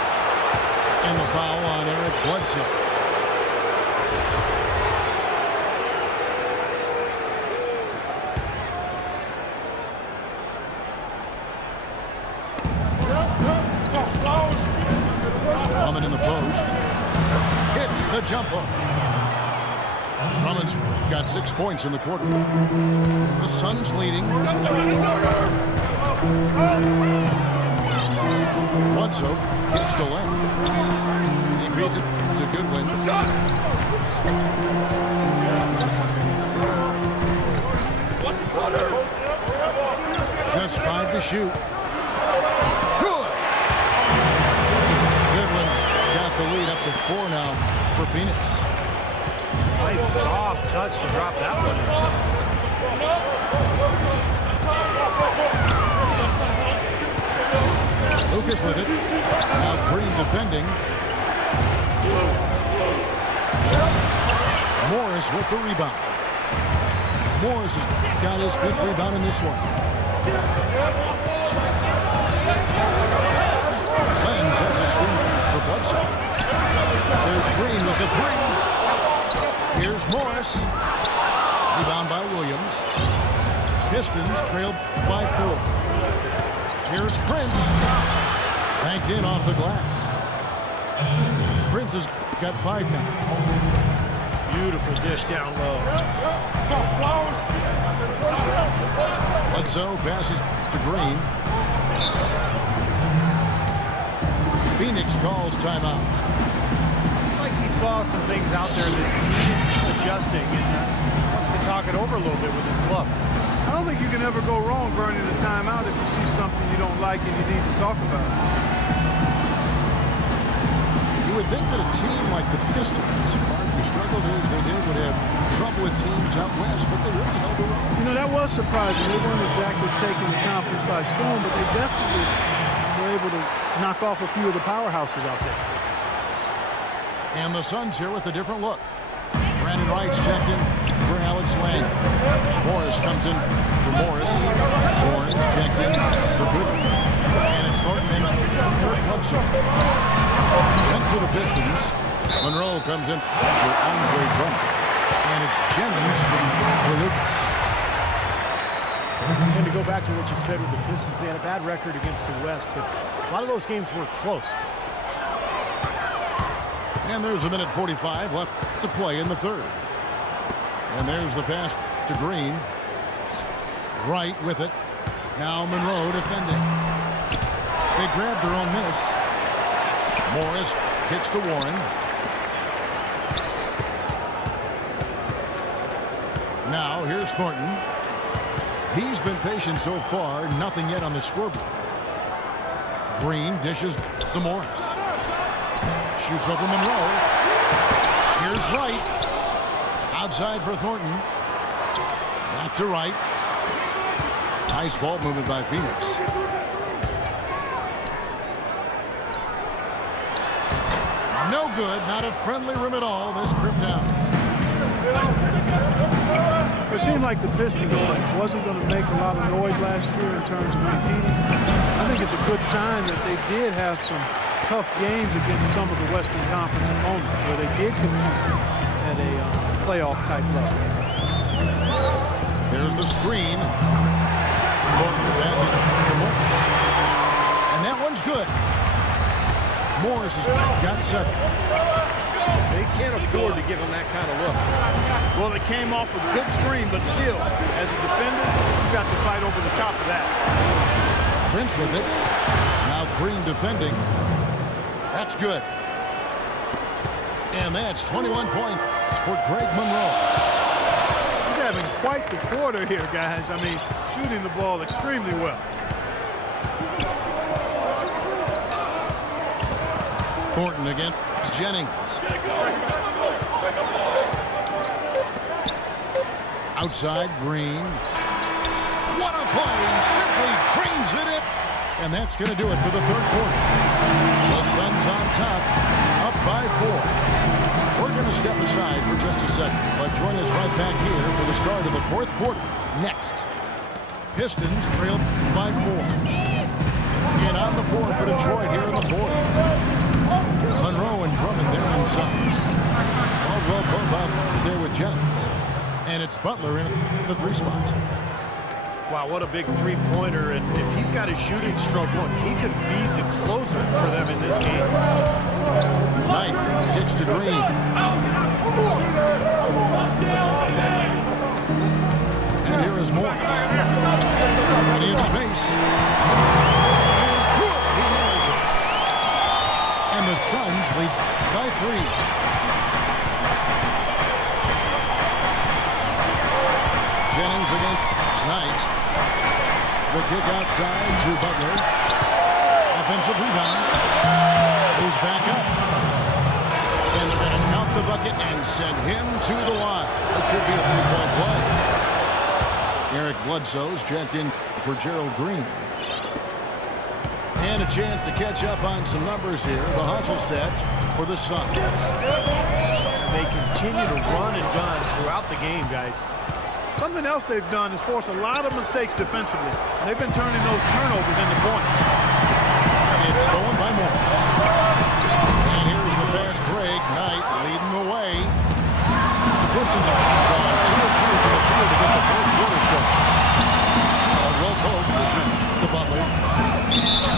And the foul on Eric Bledsoe. Drummond in the post. Hits the jumper. Drummond's got 6 points in the quarter. The Suns leading. Bledsoe kicks to Len. He feeds it to Goodwin. Just 5 to shoot. Good. Goodwin's got the lead up to 4 now for Phoenix. Nice soft touch to drop that one in. Lucas with it. Now Green defending. Morris with the rebound. Morris has got his 5th rebound in this one. Len sets a screen for Bledsoe. There's Green with the 3. Here's Morris. Rebound by Williams. Pistons trailed by 4. Here's Prince. Tanked in off the glass. Prince has got 5 now. Beautiful dish down low. Bledsoe passes to Green. Phoenix calls timeout. It's like he saw some things out there that needed adjusting and wants to talk it over a little bit with his club. I don't think you can ever go wrong burning a timeout if you see something you don't like and you need to talk about it. You would think that a team like the Pistons, who struggled as they did, would have trouble with teams out west, but they really held their own. You know, that was surprising. They weren't exactly taking the conference by storm, but they definitely were able to knock off a few of the powerhouses out there. And the Suns here with a different look. Brandon Wright's checked in for Alex Lang. Morris comes in for Morris. Orange checked in for Goodwin. And it's Thornton in for Eric Bledsoe. Then for the Pistons, Monroe comes in for Andre Drummond. And it's Jennings for Lucas. And to go back to what you said with the Pistons, they had a bad record against the West, but a lot of those games were close. And there's a minute 45 left to play in the third. And there's the pass to Green. Wright with it. Now Monroe defending. They grabbed their own miss. Morris kicks to Warren. Now here's Thornton. He's been patient so far. Nothing yet on the scoreboard. Green dishes to Morris. Shoots over Monroe. Here's Wright. Outside for Thornton. Back to Wright. Nice ball movement by Phoenix. No good. Not a friendly rim at all this trip down. For a team like the Pistons wasn't going to make a lot of noise last year in terms of competing. I think it's a good sign that they did have some tough games against some of the Western Conference opponents where they did compete at a playoff type level. There's the screen. Thornton passes to Morris. And that one's good. Morris has got 7. They can't afford to give him that kind of look. Well, it came off a good screen, but still, as a defender, you got to fight over the top of that. Prince with it. Now Green defending. That's good. And that's 21 points for Greg Monroe. He's having quite the quarter here, guys. I mean, shooting the ball extremely well. Thornton against Jennings. Outside, Green. What a play! Simply drains it in. And that's going to do it for the third quarter. The Suns on top, up by 4. We're going to step aside for just a second, but join us right back here for the start of the fourth quarter. Next, Pistons trail by 4. And on the floor for Detroit here in the fourth. Monroe and Drummond there inside. Caldwell both out there with Jennings. And it's Butler in the 3 spot. Wow, what a big three-pointer. And if he's got his shooting stroke going, he could be the closer for them in this game. Knight kicks to Green. And here is Morris. And he has space. He nails it. And the Suns lead by 3. Jennings against Knight. The kick outside to Butler. Offensive rebound. Who's back up. And they're going to count the bucket and send him to the line. It could be a 3-point play. Eric Bledsoe's checked in for Gerald Green. And a chance to catch up on some numbers here. The hustle stats for the Suns. They continue to run and gun throughout the game, guys. Something else they've done is force a lot of mistakes defensively. They've been turning those turnovers into points. It's stolen by Morris. And here's the fast break. Knight leading the way. The Pistons are gone 2 of 3 from the field to get the fourth quarter started. Caldwell Pope pushes the Butler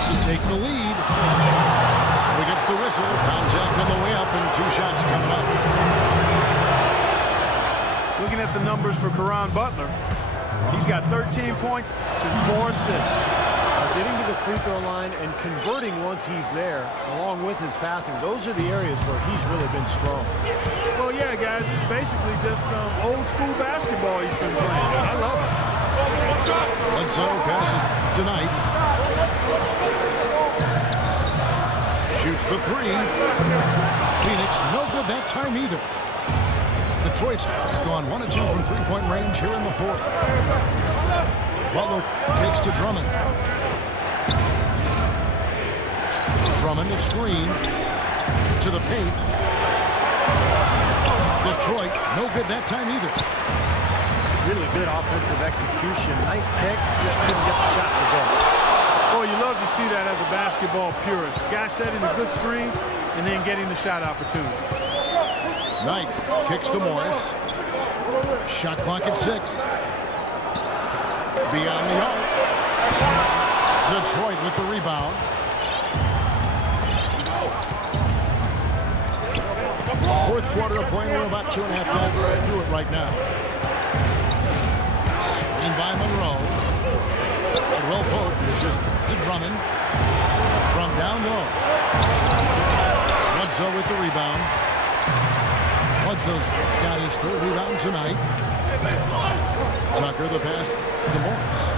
to take the lead. So he gets the whistle. Contact on the way up and 2 shots coming up. at the numbers for Caron Butler. He's got 13 points and 4 assists. Getting to the free throw line and converting once he's there, along with his passing, those are the areas where he's really been strong. Well, yeah, guys, it's basically just old school basketball he's been playing. I love it. Bledsoe passes tonight. Shoots the three. Phoenix, no good that time either. Detroit's gone 1 of 2 from three-point range here in the fourth. Butler takes to Drummond. Drummond, a screen to the paint. Detroit, no good that time either. Really good offensive execution. Nice pick, just couldn't get the shot to go. Boy, you love to see that as a basketball purist. Guy setting a good screen and then getting the shot opportunity. Knight kicks to Morris. Shot clock at 6. Beyond the arc. Detroit with the rebound. Fourth quarter of play. We're about 2.5 minutes through it right now. Screen by Monroe. Will Pope pushes to Drummond. From down low. Bledsoe with the rebound. Bledsoe's got his 3rd rebound tonight. Tucker the pass to Morris.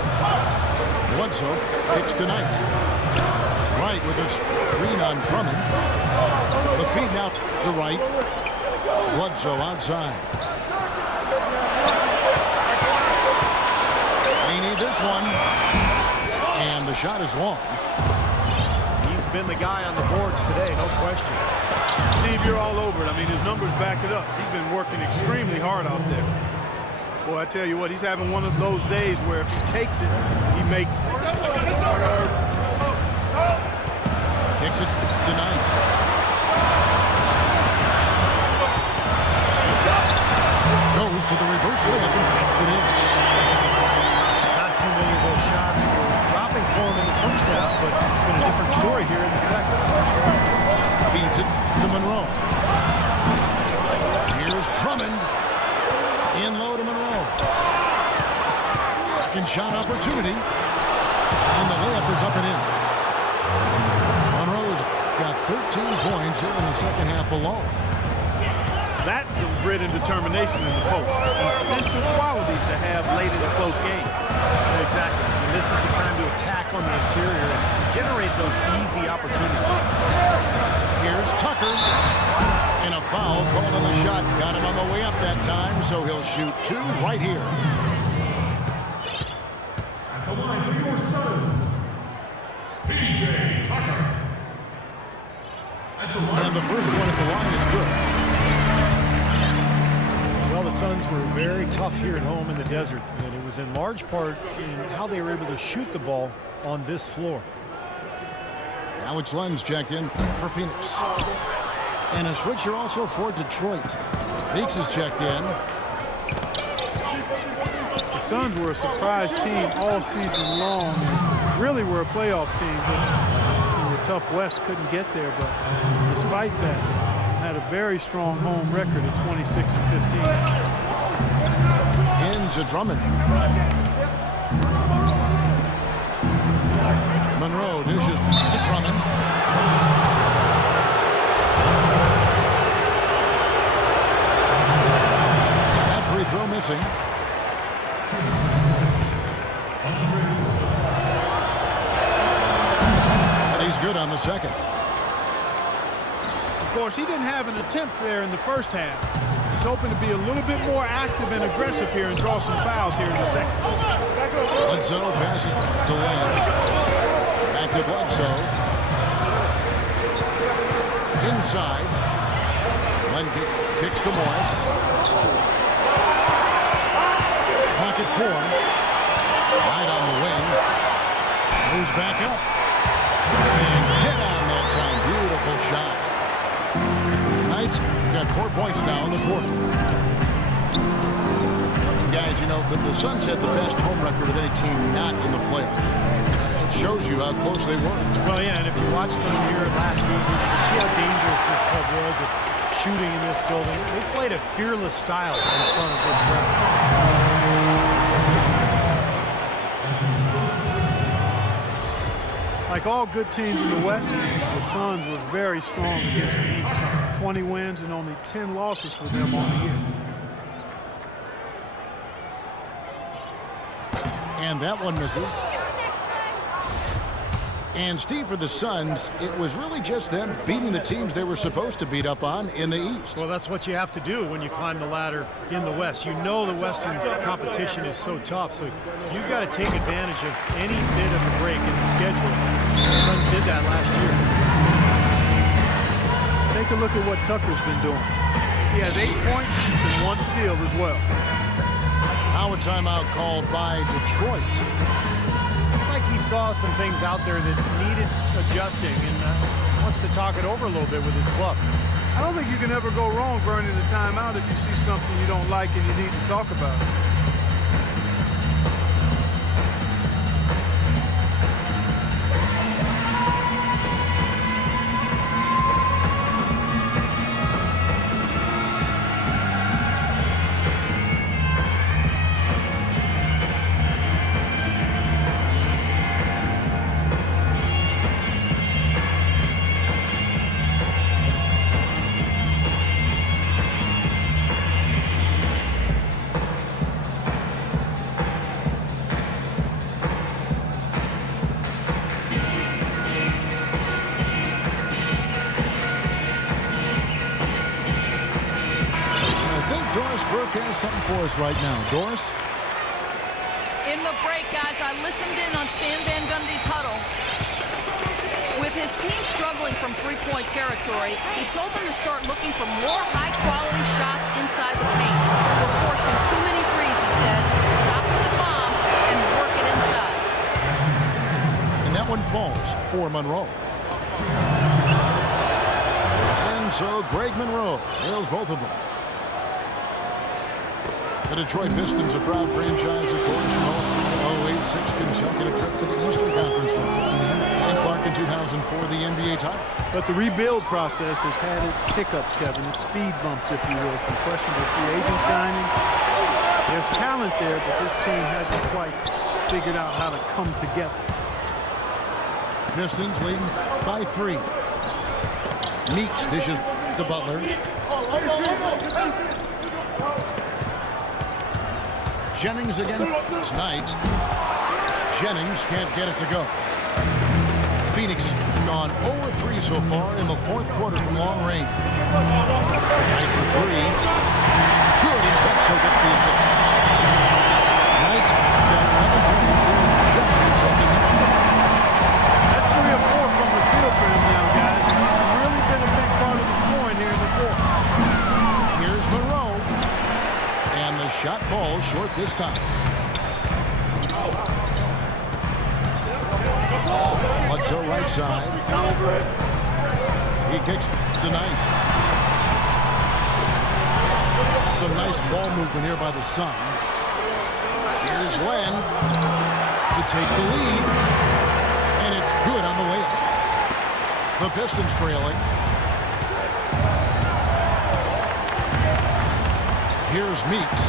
Bledsoe kicks to Knight. Wright with a screen on Drummond. The feed now to Wright. Bledsoe outside. They need this one. And the shot is long. He's been the guy on the boards today, no question. Steve, you're all over it. I mean, his numbers back it up. He's been working extremely hard out there. Boy, I tell you what, he's having one of those days where if he takes it, he makes it. Kicks it tonight. Goes to the reverse layup and drops it in. Not too many of those shots were dropping for him in the first half, but it's been a different story here in the second. Feeds it to Monroe. Here's Drummond. In low to Monroe. Second shot opportunity. And the layup is up and in. Monroe's got 13 points here in the second half alone. That's some grit and determination in the post. Essential qualities to have late in a close game. Exactly. And this is the time to attack on the interior and generate those easy opportunities. Here's Tucker. And a foul called on the shot. Got him on the way up that time, so he'll shoot 2 right here. At the line for your Suns, P.J. Tucker. At the line. And the first one at the line is good. Well, the Suns were very tough here at home in the desert, and it was in large part in how they were able to shoot the ball on this floor. Alex Lenz checked in for Phoenix. And a switcher also for Detroit. Meeks is checked in. The Suns were a surprise team all season long. And really were a playoff team. Just in the tough West couldn't get there, but despite that, had a very strong home record at 26-15. Into Drummond. Monroe dishes to Drummond. That free throw missing. And he's good on the second. Of course, he didn't have an attempt there in the first half. He's hoping to be a little bit more active and aggressive here and draw some fouls here in the second. Bledsoe passes to Lamb. Back to Bledsoe. Inside. Len kicks to Morris. Pocket 4. Right on the wing. Moves back up. And dead on that time. Beautiful shot. Knight's got 4 points now in the quarter. And guys, you know, the Suns had the best home record of any team not in the playoffs. It shows you how close they were. Well, yeah, and if you watched them here last season, you can see how dangerous this club was at shooting in this building. They played a fearless style in front of this crowd. Like all good teams in the West, the Suns were very strong against the East. 20 wins and only 10 losses for them on the year. And that one misses. And Steve, for the Suns, it was really just them beating the teams they were supposed to beat up on in the East. Well, that's what you have to do when you climb the ladder in the West. You know the Western competition is so tough, so you've got to take advantage of any bit of a break in the schedule. The Suns did that last year. Take a look at what Tucker's been doing. He has 8 points and 1 steal as well. Now a timeout called by Detroit. He saw some things out there that needed adjusting and wants to talk it over a little bit with his club. I don't think you can ever go wrong burning a timeout if you see something you don't like and you need to talk about it. Something for us right now. Doris? In the break, guys, I listened in on Stan Van Gundy's huddle. With his team struggling from three-point territory, he told them to start looking for more high-quality shots inside the paint. We're forcing too many threes, he said. Stop with the bombs and work it inside. And that one falls for Monroe. And so Greg Monroe nails both of them. The Detroit Pistons, a proud franchise, of course, from 2008, 6 consecutive trips to the Eastern Conference Finals. And Clark in 2004, the NBA title. But the rebuild process has had its hiccups, Kevin, its speed bumps, if you will. Some questionable free agent signing. There's talent there, but this team hasn't quite figured out how to come together. Pistons leading by 3. Meeks dishes to Butler. Jennings again tonight. Jennings can't get it to go. Phoenix has gone 0-3 so far in the 4th quarter from long range. Knight for 3. Good, and Bledsoe gets the assist. Knight's got 11 points in just the second half. That's 3 or 4 from the field for him now, guys. And he's really been a big part of the scoring here in the 4th. Here's Monroe. And the shot falls short this time. Bledsoe right side. He kicks tonight. Some nice ball movement here by the Suns. Here's Len to take the lead. And it's good on the layup. The Pistons trailing. Here's Meeks.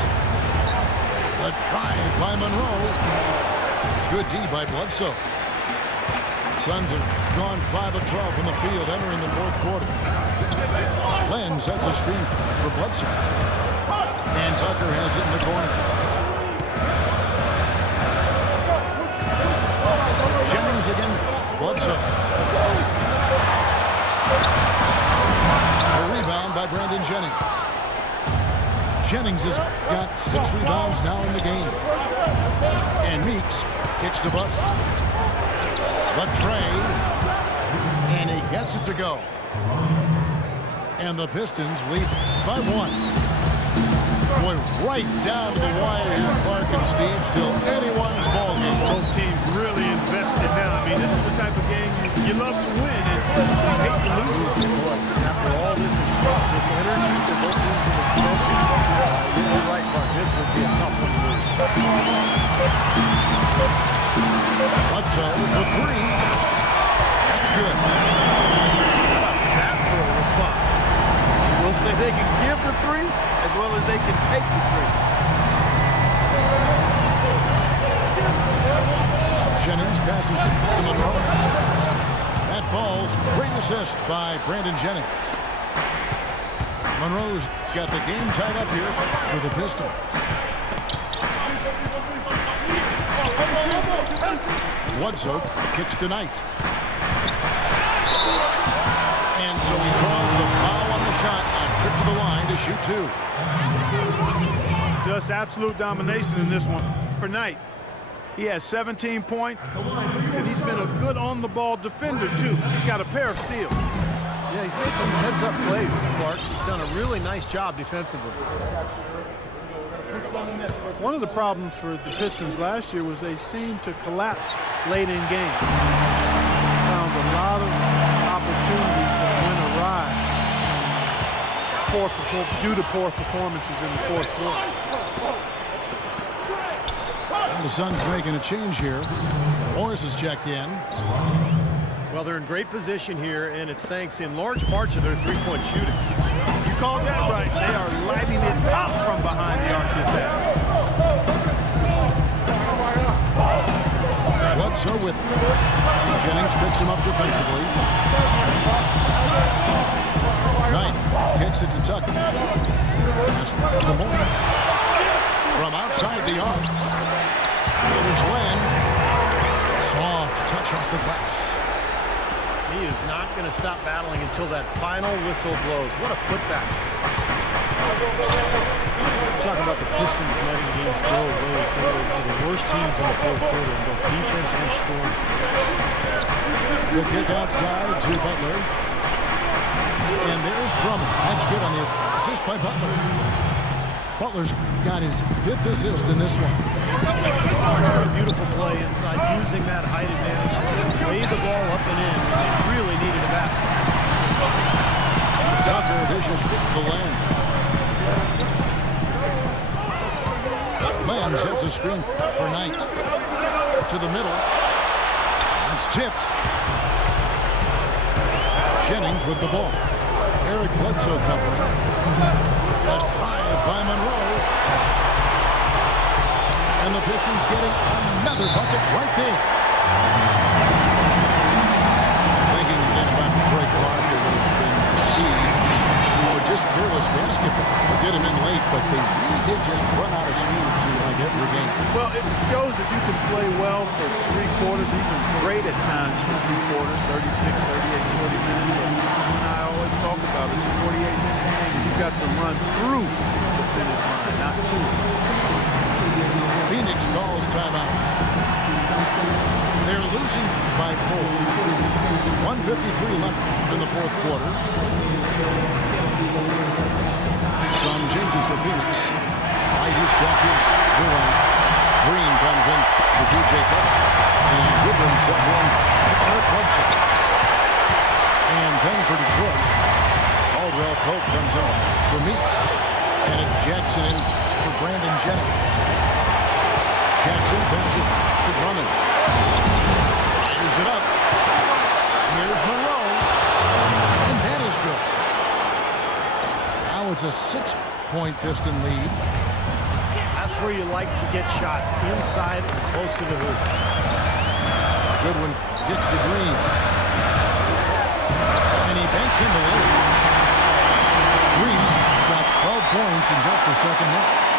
A drive by Monroe. Good D by Bledsoe. Suns have gone 5 of 12 from the field entering the 4th quarter. Len sets a screen for Bledsoe. And Tucker has it in the corner. Jennings again. It's Bledsoe. A rebound by Brandon Jennings. Jennings has got 6 rebounds now in the game. And Meeks kicks to Butler. The trade. And he gets it to go. And the Pistons lead by 1. Going right down to the wire here, Clark and Steve. Still anyone's ball game. Both teams really invested now. I mean, this is the type of game you love to win and you hate to lose it. After all this energy that both teams have expended, you're right, Mark. This would be a tough one to lose. Bledsoe for 3. That's good. That for a response. We'll say as they can give the three, as well as they can take the three. Jennings passes to Monroe. That falls. Great assist by Brandon Jennings. Monroe's got the game tied up here for the Pistons. Bledsoe kicks to Knight. And so he draws the foul on the shot. A trip to the line to shoot two. Just absolute domination in this one for Knight. He has 17 points, and he's been a good on-the-ball defender, too. He's got a pair of steals. Yeah, he's made some heads-up plays, Clark. He's done a really nice job defensively. One of the problems for the Pistons last year was they seemed to collapse late in games. Found a lot of opportunities that went awry due to poor performances in the fourth quarter. And the Suns making a change here. Morris has checked in. Well, they're in great position here, and it's thanks in large part to their three-point shooting. You called that right. They are lighting it up from behind the arc this half. Bledsoe with Jennings picks him up defensively. Knight kicks it to Tucker. To Morris. From outside the arc. Here's Len. Soft touch off the glass. He is not going to stop battling until that final whistle blows. What a putback. Talking about the Pistons letting games go really quickly. One of the worst teams in the fourth quarter in both defense and scoring. The kick outside to Butler. And there's Drummond. That's good on the assist by Butler. Butler's got his 5th assist in this one. A beautiful play inside, using that height advantage to just lay the ball up and in when they really needed a basket. Tucker dishes the Lamb. Lamb sets a screen for Knight. To the middle. It's tipped. Jennings with the ball. Eric Bledsoe covering. A drive by Monroe. And the Pistons getting another bucket right there. Thinking again about Troy Clark, it would have been fatigue or just careless basketball. They get him in late, but they really did just run out of steam like every game. Well, it shows that you can play well for 3 quarters, even great at times for 3 quarters, 36, 38, 40 minutes. But I always talk about it's a 48-minute game. You've got to run through the finish line, not to it. Phoenix calls timeout. They're losing by 4. 1:53 left in the fourth quarter. Some changes for Phoenix. White is checked in. Green comes in for DJ Tucker. And Goodwin set in for Eric Bledsoe. And then for Detroit, Caldwell Pope comes in for Meeks. And it's Jackson in for Brandon Jennings. Jackson passes to Drummond. Fires it up. Here's Monroe. And that is good. Now it's a 6-point Piston lead. That's where you like to get shots, inside and close to the hoop. Goodwin gets to Green. And he banks in the lead. Green's got 12 points in just the second half.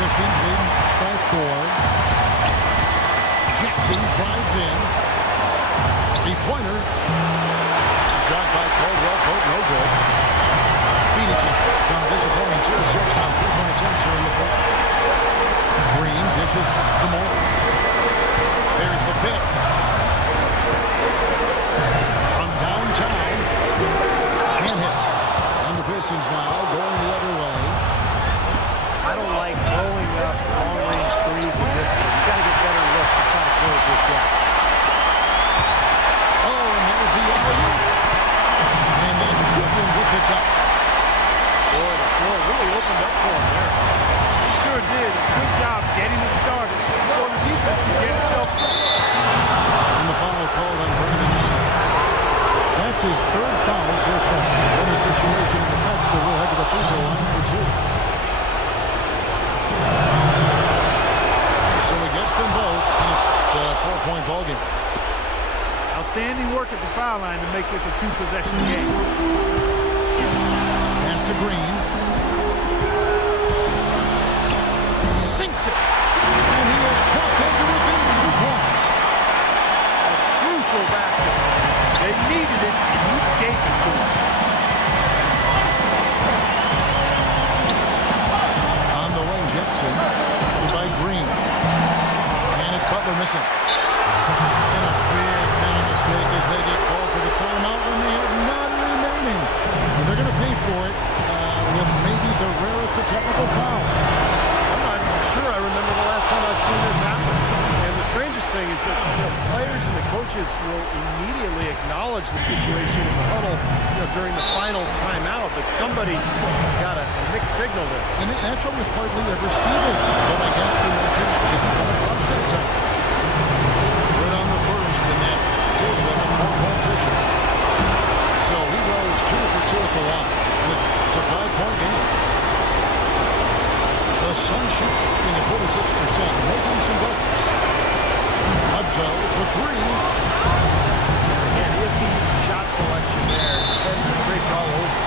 Pistons leading by 4. Jackson drives in. 3-pointer. Shot by Caldwell Pope, no good. Phoenix has got a disappointing 2 of 6 on 3-point attempts here in the fourth. Green dishes to Morris. There's the pick. From downtown. Can't hit. And the Pistons now going the other way. I don't like throwing up long-range threes in this game. You've got to get better looks to try to close this gap. Oh, and there's the alley-oop. And then Goodwin with the top. Boy, the floor really opened up for him there. He sure did. A good job getting it started before the defense could get itself set. And the foul called on Brandon Knight. That's his 3rd foul so far. In a situation in effect, so outstanding work at the foul line to make this a two-possession game. Pass to Green. Sinks it. And he is popped into within 2 points. A crucial basket. They needed it, and he gave it to them. On the wing, Jackson. By Green. And it's Butler missing. And a big mental mistake as they get called for the timeout when they have none remaining. And they're going to pay for it with maybe the rarest of technical foul. I'm not sure I remember the last time I've seen this happen. And the strangest thing is that players and the coaches will immediately acknowledge the situation in the huddle during the final timeout, but somebody got a mixed signal there. And that's why we hardly ever see this. But I guess the message didn't come across that time. Good on the first, and that gives them a 4-point cushion. So he goes 2 for 2 at the line. And it's a 5-point game. The Suns shooting at 46%, making some buckets. Upsell for 3. And if the shot selection there, defending the break all over.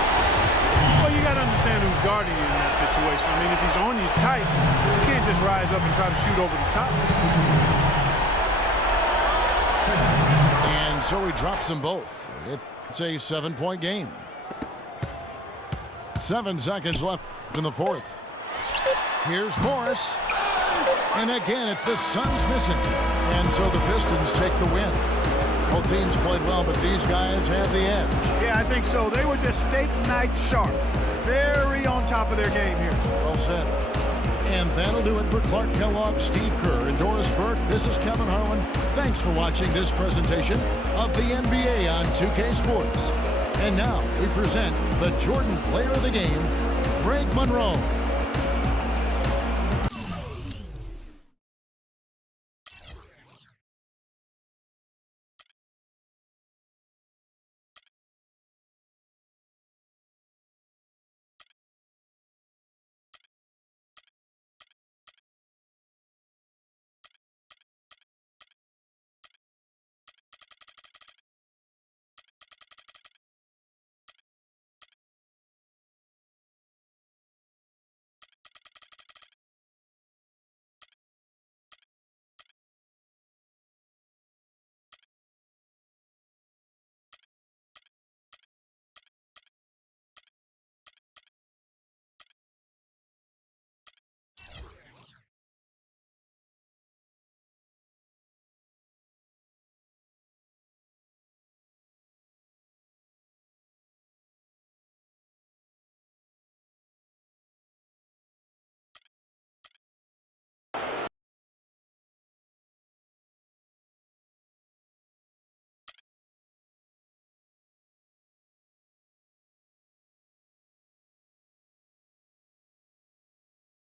Well, you got to understand who's guarding you in that situation. I mean, if he's on you tight, you can't just rise up and try to shoot over the top. And so he drops them both. It's a 7-point game. 7 seconds left in the fourth. Here's Morris. And again, it's the Suns missing. And so the Pistons take the win. Both teams played well, but these guys had the edge. Yeah, I think so. They were just steak knife sharp. Very on top of their game here. Well said. And that'll do it for Clark Kellogg, Steve Kerr, and Doris Burke. This is Kevin Harlan. Thanks for watching this presentation of the NBA on 2K Sports. And now we present the Jordan Player of the Game, Greg Monroe.